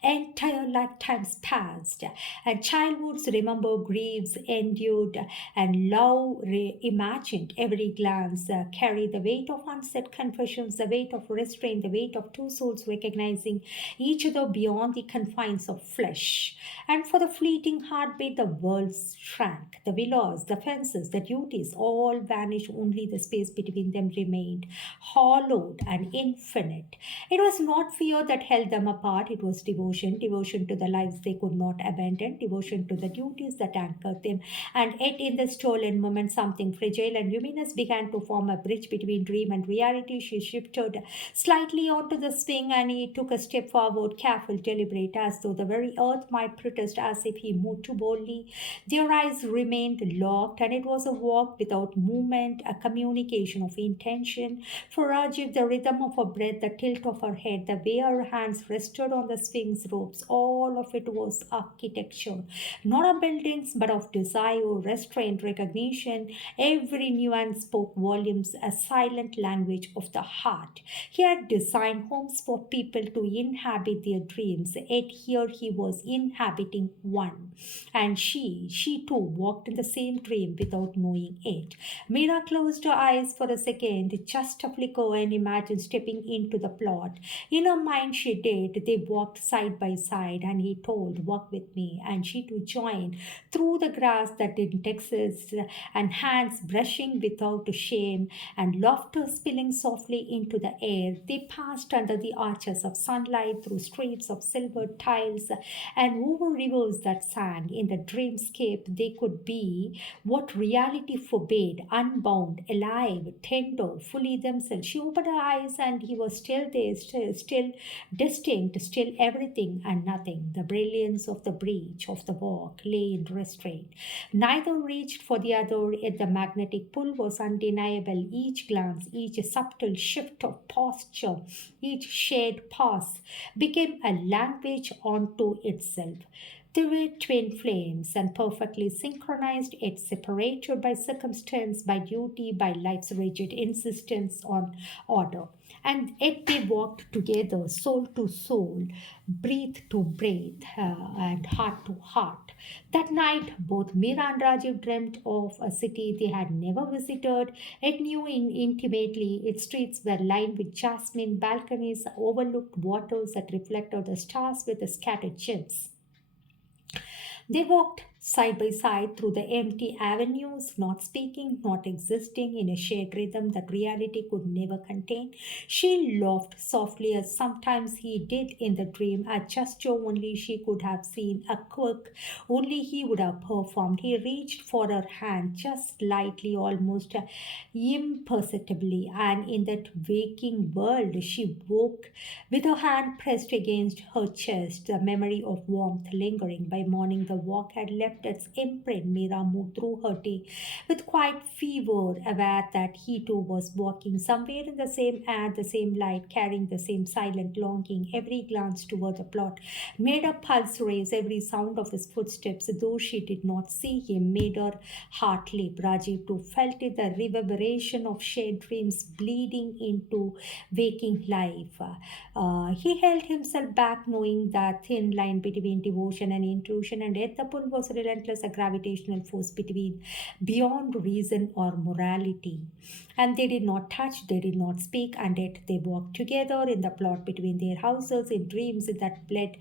entire lifetimes passed, and childhoods remember, griefs endured, and love reimagined. Every glance carried the weight of unsaid confessions, the weight of restraint, the weight of two souls recognizing each other beyond the confines of flesh. And for the fleeting heartbeat, the world shrank. The villas, the fences, the duties all vanished, only the space between them remained, hollowed and infinite. It was not fear that held them apart, it was devotion, devotion to the lives they could not abandon, devotion to the duties that anchored them. And yet, in the stolen moment, something fragile and luminous began to form, a bridge between dream and reality. She shifted slightly onto the swing, and he took a step forward, careful, deliberate, as though the very earth might protest, as if he moved too boldly. Their eyes remained locked, and it was a walk without movement, a communication of intention. For Rajiv, the rhythm of her breath, the tilt of her head, the way her hands rested on the swing's ropes, all of it was architecture. Not of buildings, but of desire, restraint, recognition. Every nuance spoke volumes, a silent language of the heart. He had designed homes for people to inhabit their dreams, yet here he was inhabiting one. And she too walked in the same dream without knowing it. Mira closed her eyes for a second, just a flicker, and imagined stepping into the plot. In her mind, she did. They walked side by side, and he told, "Walk with me," and she too joined through the grass that didn't exist, and hands brushing without shame, and laughter spilling softly into the air. They passed under the arches of sunlight, through streets of silver tiles, and over rivers that sang. In the dreamscape, they could be what reality forbade, unbound, alive, tender, fully themselves. She opened her eyes, and he was still there, still distinct, still everything and nothing. The brilliance of the breach, of the walk, lay in restraint. Neither reached for the other, yet the magnetic pull was undeniable. Each glance, each subtle shift of posture, each shared pause became a language unto itself. They were twin flames, and perfectly synchronized, yet separated by circumstance, by duty, by life's rigid insistence on order. And yet they walked together, soul to soul, breath to breath, and heart to heart. That night, both Meera and Rajiv dreamt of a city they had never visited, yet knew intimately. Its streets were lined with jasmine balconies, overlooked waters that reflected the stars with the scattered gems. They walked side by side through the empty avenues, not speaking, not existing in a shared rhythm that reality could never contain. She laughed softly as sometimes he did in the dream, a gesture only she could have seen, a quirk only he would have performed. He reached for her hand just lightly, almost imperceptibly, and in that waking world, she woke with her hand pressed against her chest, the memory of warmth lingering. By morning, the walk had left its imprint. Mira moved through her day with quiet fever, aware that he too was walking somewhere in the same air, the same light, carrying the same silent longing. Every glance toward the plot made her pulse race, every sound of his footsteps, though she did not see him, made her heart leap. Rajiv too felt it, the reverberation of shared dreams bleeding into waking life. He held himself back, knowing the thin line between devotion and intrusion, and yet the pull was relentless, a gravitational force between beyond reason or morality. And they did not touch, they did not speak, and yet they walked together in the plot between their houses, in dreams that bled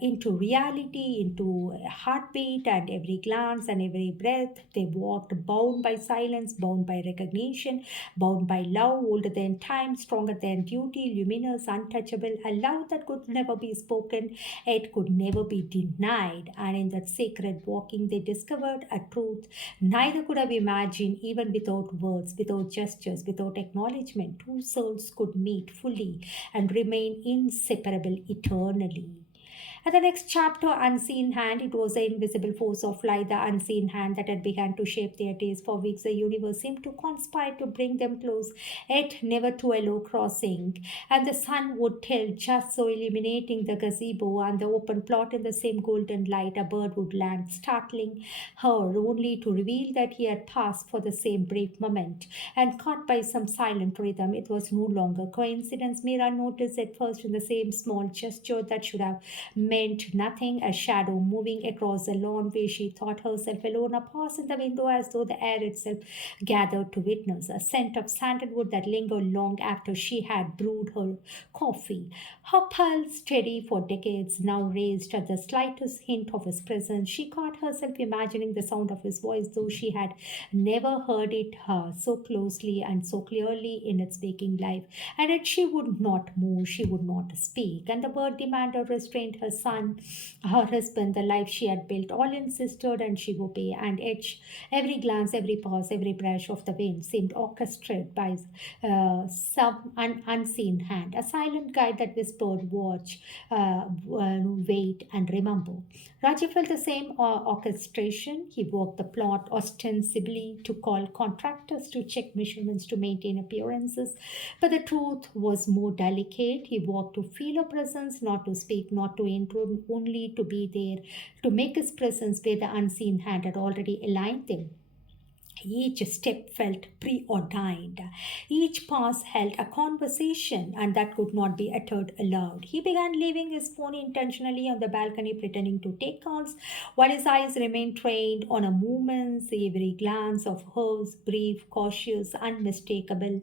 into reality, into heartbeat, and every glance and every breath. They walked bound by silence, bound by recognition, bound by love, older than time, stronger than duty, luminous, untouchable, a love that could never be spoken, it could never be denied. And in that sacred walking, they discovered a truth neither could have imagined, even without words, without gestures, without acknowledgement. Two souls could meet fully and remain inseparable eternally. And the next chapter, Unseen Hand, it was the invisible force of light, the unseen hand that had begun to shape their days. For weeks, the universe seemed to conspire to bring them close, yet never to allow crossing. And the sun would tilt just so, illuminating the gazebo and the open plot in the same golden light. A bird would land, startling her only to reveal that he had passed for the same brief moment. And caught by some silent rhythm, it was no longer coincidence. Mira noticed at first in the same small gesture that should have meant nothing, a shadow moving across the lawn where she thought herself alone, a pause in the window as though the air itself gathered to witness, a scent of sandalwood that lingered long after she had brewed her coffee. Her pulse, steady for decades, now raised at the slightest hint of his presence. She caught herself imagining the sound of his voice, though she had never heard it so closely and so clearly in its waking life. And yet she would not move, she would not speak. And the word demander restrained her son, her husband, the life she had built. All insisted and she obeyed. And every glance, every pause, every brush of the wind seemed orchestrated by some unseen hand, a silent guide that whispered, watch, wait, and remember. Raji felt the same orchestration. He worked the plot ostensibly to call contractors, to check measurements, to maintain appearances. But the truth was more delicate. He walked to feel a presence, not to speak, not to intrude, only to be there, to make his presence where the unseen hand had already aligned them. Each step felt preordained. Each pass held a conversation, and that could not be uttered aloud. He began leaving his phone intentionally on the balcony, pretending to take calls, while his eyes remained trained on a moment's every glance of hers, brief, cautious, mistakable,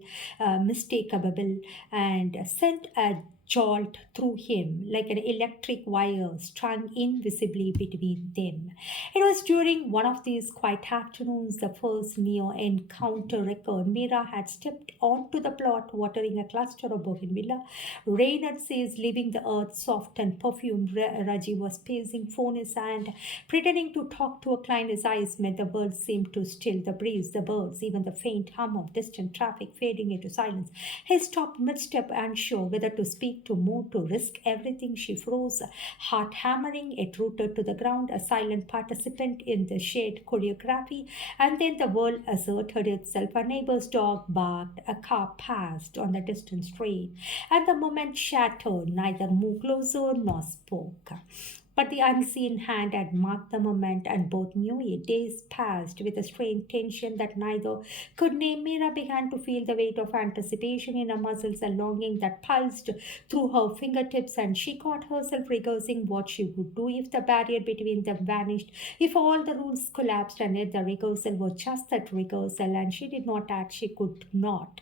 and sent a jolt through him like an electric wire strung invisibly between them. It was during one of these quiet afternoons, the first near encounter record, Mira had stepped onto the plot, watering a cluster of bougainvillea. Rain had ceased, leaving the earth soft and perfumed. Raji was pacing, phone in his hand, pretending to talk to a client. His eyes met. The world seemed to still, the breeze, the birds, even the faint hum of distant traffic fading into silence. He stopped mid-step, unsure whether to speak, to move, to risk everything. She froze, heart hammering, it rooted to the ground, a silent participant in the shared choreography. And then the world asserted itself. A neighbor's dog barked, a car passed on the distant street, and the moment shattered, neither moved closer nor spoke. But the unseen hand had marked the moment, and both knew it. Days passed with a strange tension that neither could name. Mira began to feel the weight of anticipation in her muscles, a longing that pulsed through her fingertips, and she caught herself rehearsing what she would do if the barrier between them vanished, if all the rules collapsed. And yet the rehearsal was just that rehearsal, and she did not act, she could not.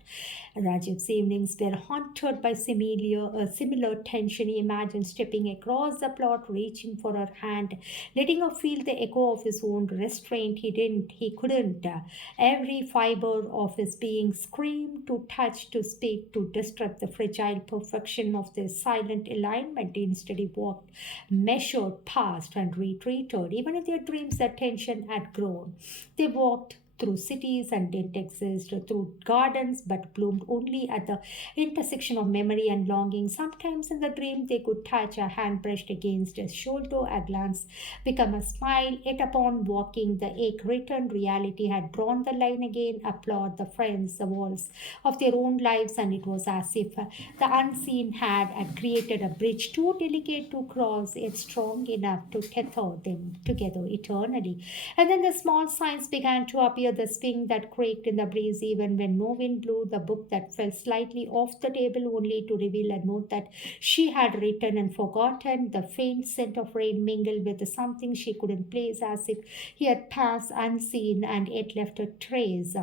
Rajiv's evenings were haunted by similar tension. He imagined stepping across the plot, reaching reaching for her hand, letting her feel the echo of his own restraint. He couldn't. Every fiber of his being screamed to touch, to speak, to disrupt the fragile perfection of their silent alignment. Instead, he walked, measured, passed, and retreated. Even in their dreams, that tension had grown. They walked through cities and didn't exist, through gardens but bloomed only at the intersection of memory and longing. Sometimes in the dream they could touch a hand brushed against a shoulder, a glance become a smile, yet upon walking the ache returned. Reality had drawn the line again, applaud the friends, the walls of their own lives, and it was as if the unseen had created a bridge too delicate to cross, yet strong enough to tether them together eternally. And then the small signs began to appear, the swing that creaked in the breeze even when no wind blew, the book that fell slightly off the table only to reveal a note that she had written and forgotten, the faint scent of rain mingled with something she couldn't place, as if he had passed unseen and yet left a trace.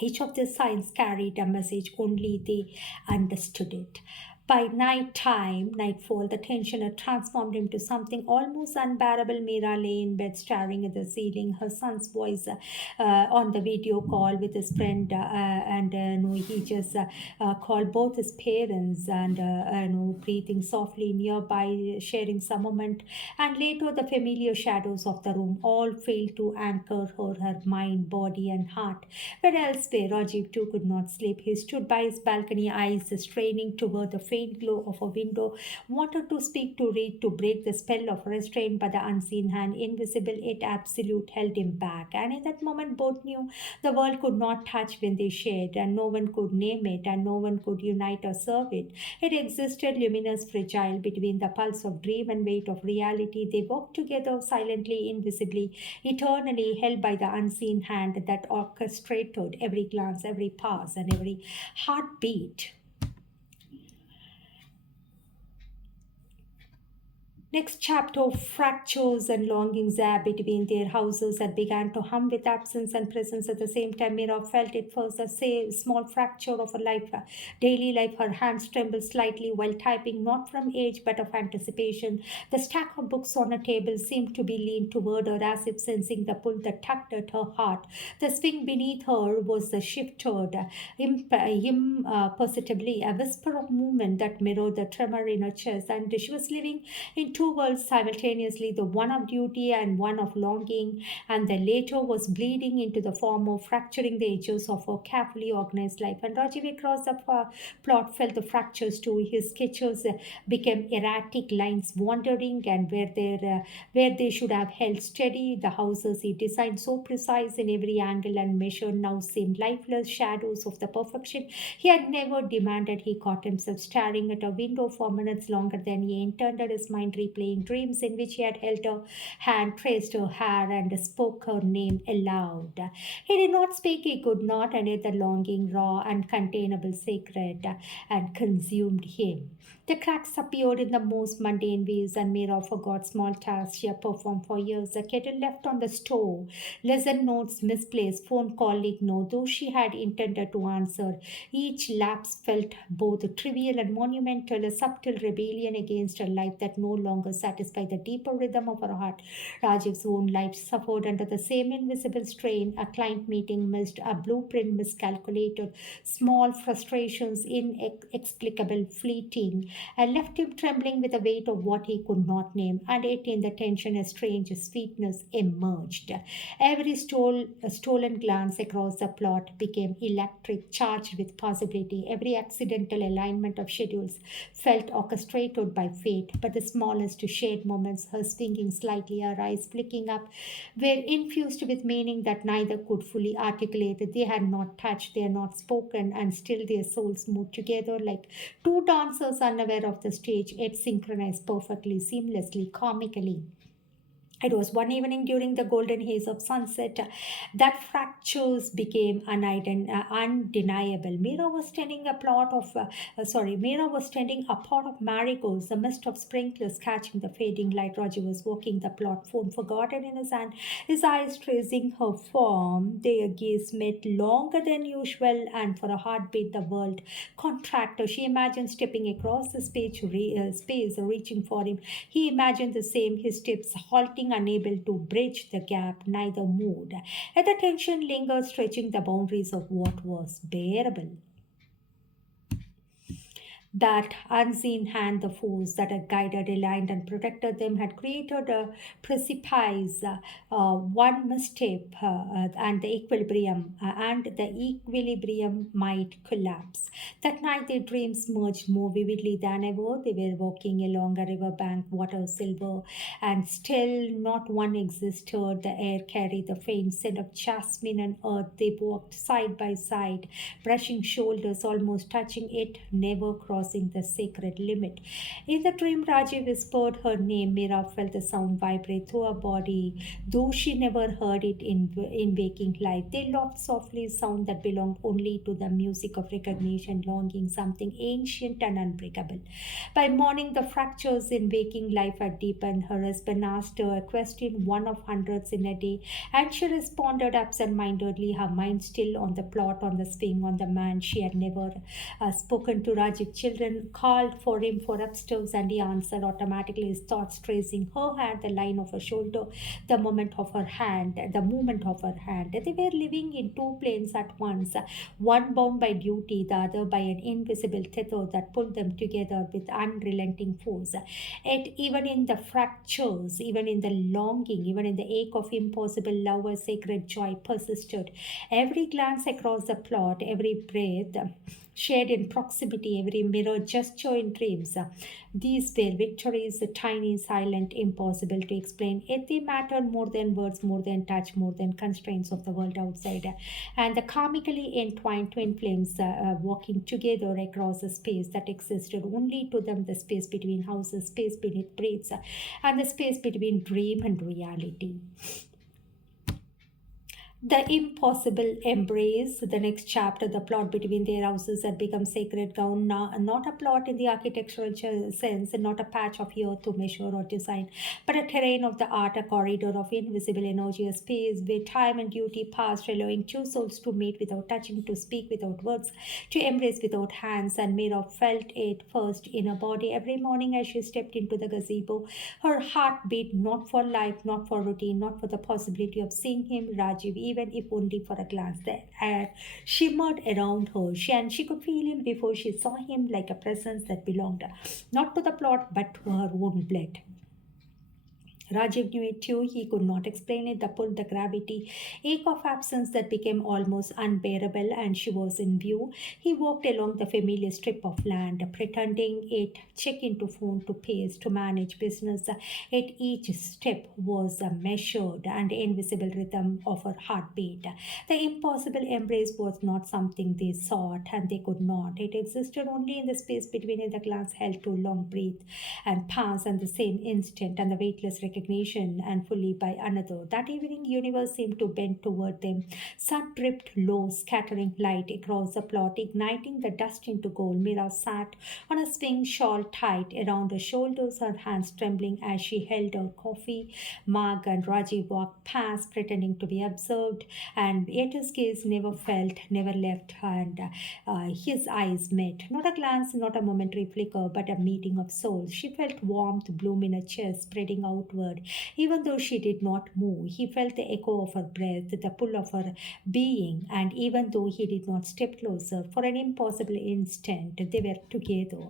Each of these signs carried a message, only they understood it. By nightfall, the tension had transformed into something almost unbearable. Mira lay in bed staring at the ceiling, her son's voice on the video call with his friend, and no, he just called both his parents and no, breathing softly nearby, sharing some moment. And later, the familiar shadows of the room all failed to anchor her mind, body, and heart. But elsewhere, Rajiv too could not sleep. He stood by his balcony, eyes straining toward the faint glow of a window, wanted to speak, to read, to break the spell of restraint, but the unseen hand, invisible yet absolute, held him back. And in that moment, both knew the world could not touch when they shared, and no one could name it, and no one could unite or serve it. It existed, luminous, fragile, between the pulse of dream and weight of reality. They walked together, silently, invisibly, eternally, held by the unseen hand that orchestrated every glance, every pass, and every heartbeat. Next chapter, fractures and longings there between their houses that began to hum with absence and presence at the same time. Mira felt it first, a small fracture of her life, daily life. Her hands trembled slightly while typing, not from age but of anticipation. The stack of books on a table seemed to be leaned toward her, as if sensing the pull that tugged at her heart. The swing beneath her was shifted imperceptibly, a whisper of movement that mirrored the tremor in her chest, and she was living in two worlds simultaneously, the one of duty and one of longing, and the latter was bleeding into the former, fracturing the edges of her carefully organized life. And Rajiv across the plot felt the fractures too. His sketches became erratic lines, wandering, and where they should have held steady. The houses he designed, so precise in every angle and measure, now seemed lifeless shadows of the perfection he had never demanded. He caught himself staring at a window for minutes longer than he intended, his mind replaying dreams in which he had held her hand, traced her hair, and spoke her name aloud. He did not speak, he could not, and yet the longing, raw, uncontainable, sacred, and consumed him. The cracks appeared in the most mundane ways, and Mira forgot small tasks she had performed for years. The kettle left on the stove, lesson notes misplaced, phone call ignored, though she had intended to answer. Each lapse felt both trivial and monumental, a subtle rebellion against a life that no longer satisfied the deeper rhythm of her heart. Rajiv's own life suffered under the same invisible strain. A client meeting missed, a blueprint miscalculated, small frustrations inexplicable, fleeting, and left him trembling with the weight of what he could not name. And yet, in the tension, a strange sweetness emerged. Every stolen glance across the plot became electric, charged with possibility. Every accidental alignment of schedules felt orchestrated by fate. But the smallest shared moments, her swinging slightly, her eyes flicking up, were infused with meaning that neither could fully articulate. They had not touched, they had not spoken, and still their souls moved together like two dancers unaware of the stage, yet synchronized perfectly, seamlessly, comically. It was one evening during the golden haze of sunset that fractures became undeniable. Mira was tending a pot of marigolds, the mist of sprinklers catching the fading light. Roger was walking the plot, phone forgotten in his hand, his eyes tracing her form. Their gaze met longer than usual, and for a heartbeat, the world contracted. She imagined stepping across the space, reaching for him. He imagined the same, his steps halting, unable to bridge the gap. Neither moved. Yet the tension lingered, stretching the boundaries of what was bearable. That unseen hand, the force that had guided, aligned, and protected them, had created a precipice. One misstep, and the equilibrium might collapse. That night, their dreams merged more vividly than ever. They were walking along a riverbank, water silver and still. Not one existed. The air carried the faint scent of jasmine and earth. They walked side by side, brushing shoulders, almost touching it, never crossing the sacred limit. In the dream, Raji whispered her name. Mira felt the sound vibrate through her body, though she never heard it in waking life. They laughed softly, sound that belonged only to the music of recognition, longing, something ancient and unbreakable. By morning, the fractures in waking life had deepened. Her husband asked her a question, one of hundreds in a day, and she responded absent-mindedly, her mind still on the plot, on the swing, on the man she had never spoken to. Rajiv children called for him for upstairs, and he answered automatically, his thoughts tracing her hand, the line of her shoulder, the movement of her hand. They were living in two planes at once, one bound by duty, the other by an invisible tether that pulled them together with unrelenting force. Yet, even in the fractures, even in the longing, even in the ache of impossible love, a sacred joy persisted. Every glance across the plot, every breath shared in proximity, every mirror gesture in dreams. These were victories, tiny, silent, impossible to explain. Yet they mattered more than words, more than touch, more than constraints of the world outside. And the karmically entwined twin flames walking together across a space that existed only to them, the space between houses, space beneath breaths, and the space between dream and reality. The impossible embrace, the next chapter, the plot between their houses had become sacred ground, not a plot in the architectural sense, and not a patch of earth to measure or design, but a terrain of the art, a corridor of invisible energy, a space where time and duty passed, allowing two souls to meet without touching, to speak without words, to embrace without hands. And Mira felt it first in her body every morning as she stepped into the gazebo. Her heart beat not for life, not for routine, not for the possibility of seeing him, Rajiv, even if only for a glance. The air shimmered around her, and she could feel him before she saw him, like a presence that belonged not to the plot but to her own blood. Rajiv knew it too. He could not explain it. The pull, the gravity, ache of absence that became almost unbearable, and she was in view. He walked along the familiar strip of land, pretending it, check into phone, to pace, to manage business. Yet each step was a measured and invisible rhythm of her heartbeat. The impossible embrace was not something they sought, and they could not. It existed only in the space between it. The glance held to long breath and pass, and the same instant, and the weightless recognition, and fully by another. That evening, universe seemed to bend toward them. Sun dripped low, scattering light across the plot, igniting the dust into gold. Mira sat on a swing, shawl tight around her shoulders, her hands trembling as she held her coffee mug, and Raji walked past, pretending to be observed, and yet his gaze never felt, never left, and his eyes met. Not a glance, not a momentary flicker, but a meeting of souls. She felt warmth bloom in her chest, spreading outward. Even though she did not move, he felt the echo of her breath, the pull of her being, and even though he did not step closer, for an impossible instant, they were together.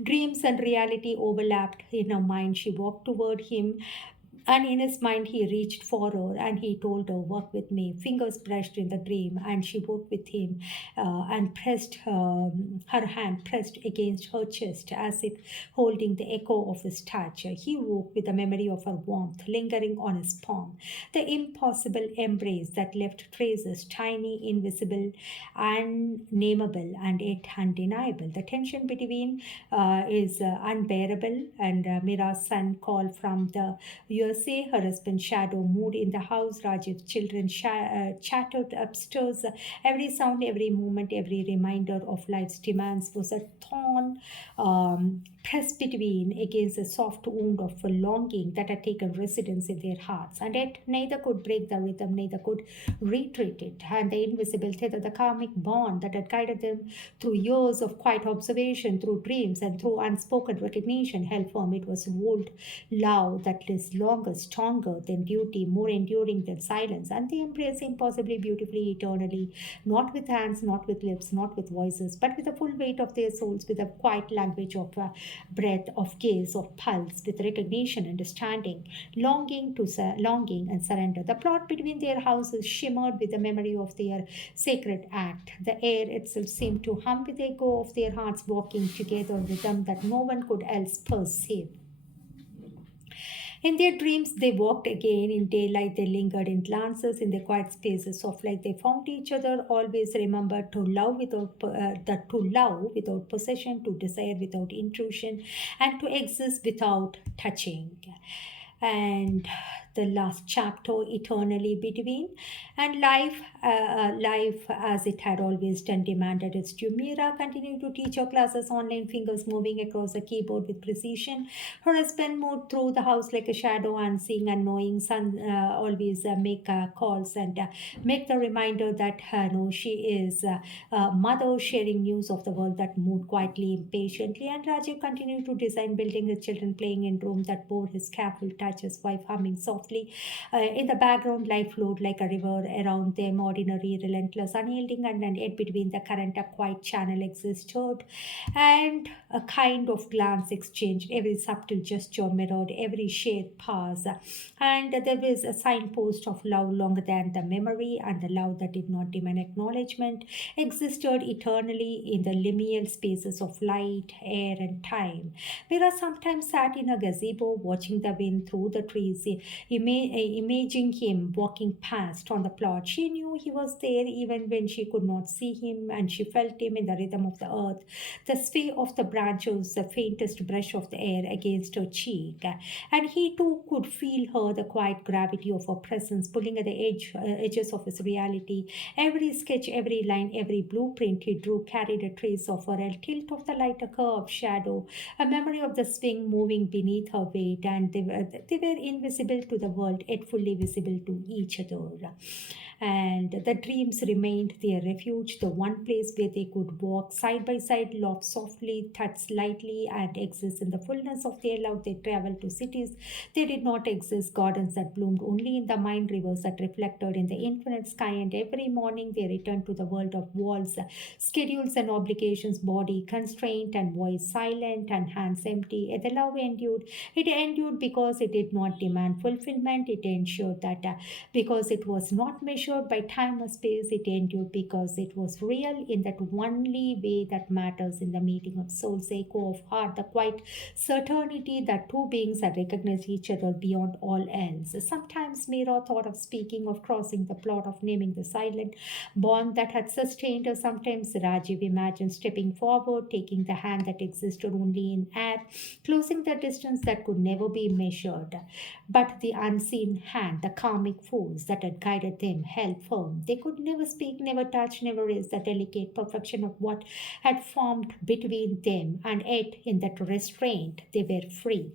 Dreams and reality overlapped in her mind. She walked toward him, and in his mind, he reached for her and he told her, "Work with me." Fingers brushed in the dream, and she worked with him and pressed her hand pressed against her chest as if holding the echo of his touch. He woke with the memory of her warmth lingering on his palm. The impossible embrace that left traces, tiny, invisible, unnameable, and yet undeniable. The tension between is unbearable, and Mira's son called from the US say her husband's shadow moved in the house. Rajiv's children chattered upstairs. Every sound, every moment, every reminder of life's demands was a thorn pressed between against a soft wound of longing that had taken residence in their hearts. And yet neither could break the rhythm, neither could retreat it. And the invisible tether, the karmic bond that had guided them through years of quiet observation, through dreams, and through unspoken recognition, held firm. It was old love that is longer, stronger than duty, more enduring than silence, and they embrace impossibly, beautifully, eternally, not with hands, not with lips, not with voices, but with the full weight of their souls, with a quiet language of breath, of gaze, of pulse, with recognition, understanding, longing and surrender. The plot between their houses shimmered with the memory of their sacred act. The air itself seemed to hum with the echo of their hearts walking together, rhythm that no one could else perceive. In their dreams, they walked again. In daylight, they lingered in glances. In the quiet spaces of light, they found each other. Always remembered to love without possession, to desire without intrusion, and to exist without touching. And the last chapter, eternally between, and life as it had always done demanded its due. Mira continued to teach her classes online, fingers moving across the keyboard with precision. Her husband moved through the house like a shadow, unseen and knowing. Son always make calls and make the reminder that no, she is mother, sharing news of the world that moved quietly, impatiently. And Rajiv continued to design, building his children, playing in room that bore his careful touch, his wife humming softly. In the background, life flowed like a river around them, ordinary, relentless, unyielding, and yet between the current, a quiet channel existed, and a kind of glance exchanged. Every subtle gesture mirrored every shade pass, and there was a signpost of love longer than the memory, and the love that did not demand acknowledgement existed eternally in the liminal spaces of light, air, and time. Mira sometimes sat in a gazebo watching the wind through the trees, imaging him walking past on the plot. She knew he was there even when she could not see him, and she felt him in the rhythm of the earth, the sway of the branches, the faintest brush of the air against her cheek. And he too could feel her, the quiet gravity of her presence, pulling at the edges of his reality. Every sketch, every line, every blueprint he drew carried a trace of her, a tilt of the light, a curve, shadow, a memory of the swing moving beneath her weight, and they were invisible to the world, yet fully visible to each other. And the dreams remained their refuge, the one place where they could walk side by side, laugh softly, touch lightly, and exist in the fullness of their love. They traveled to cities they did not exist, gardens that bloomed only in the mind, rivers that reflected in the infinite sky, and every morning they returned to the world of walls, schedules, and obligations, body constrained and voice silent and hands empty. And the love endured. It endured because it did not demand fulfillment. It ensured that because it was not measured by time or space, it endured because it was real in that only way that matters, in the meeting of souls, echo of heart, the quiet certainty that two beings had recognized each other beyond all else. Sometimes Mira thought of speaking, of crossing the plot, of naming the silent bond that had sustained her. Sometimes Rajiv imagined stepping forward, taking the hand that existed only in air, closing the distance that could never be measured. But the unseen hand, the karmic force that had guided them, held firm. They could never speak, never touch, never raise the delicate perfection of what had formed between them, and yet in that restraint they were free.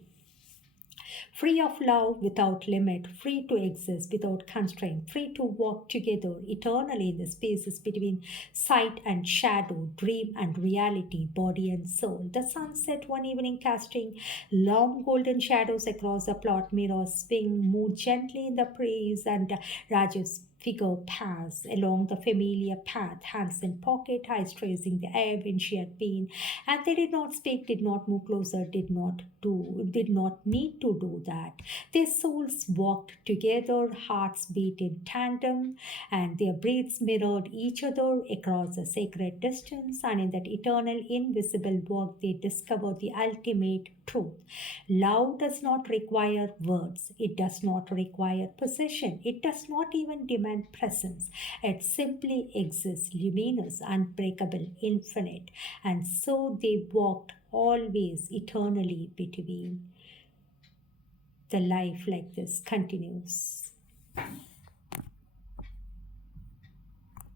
Free of love without limit, free to exist without constraint, free to walk together eternally in the spaces between sight and shadow, dream and reality, body and soul. The sun set one evening, casting long golden shadows across the plot. Mirrors swing, moved gently in the breeze, and Rajiv's figure passed along the familiar path, hands in pocket, eyes tracing the air when she had been. And they did not speak, did not move closer, did not need to do that. Their souls walked together, hearts beat in tandem, and their breaths mirrored each other across a sacred distance. And in that eternal, invisible walk, they discovered the ultimate truth. Love does not require words, it does not require possession, it does not even demand presence. It simply exists, luminous, unbreakable, infinite. And so, they walked always eternally between. the life like this continues.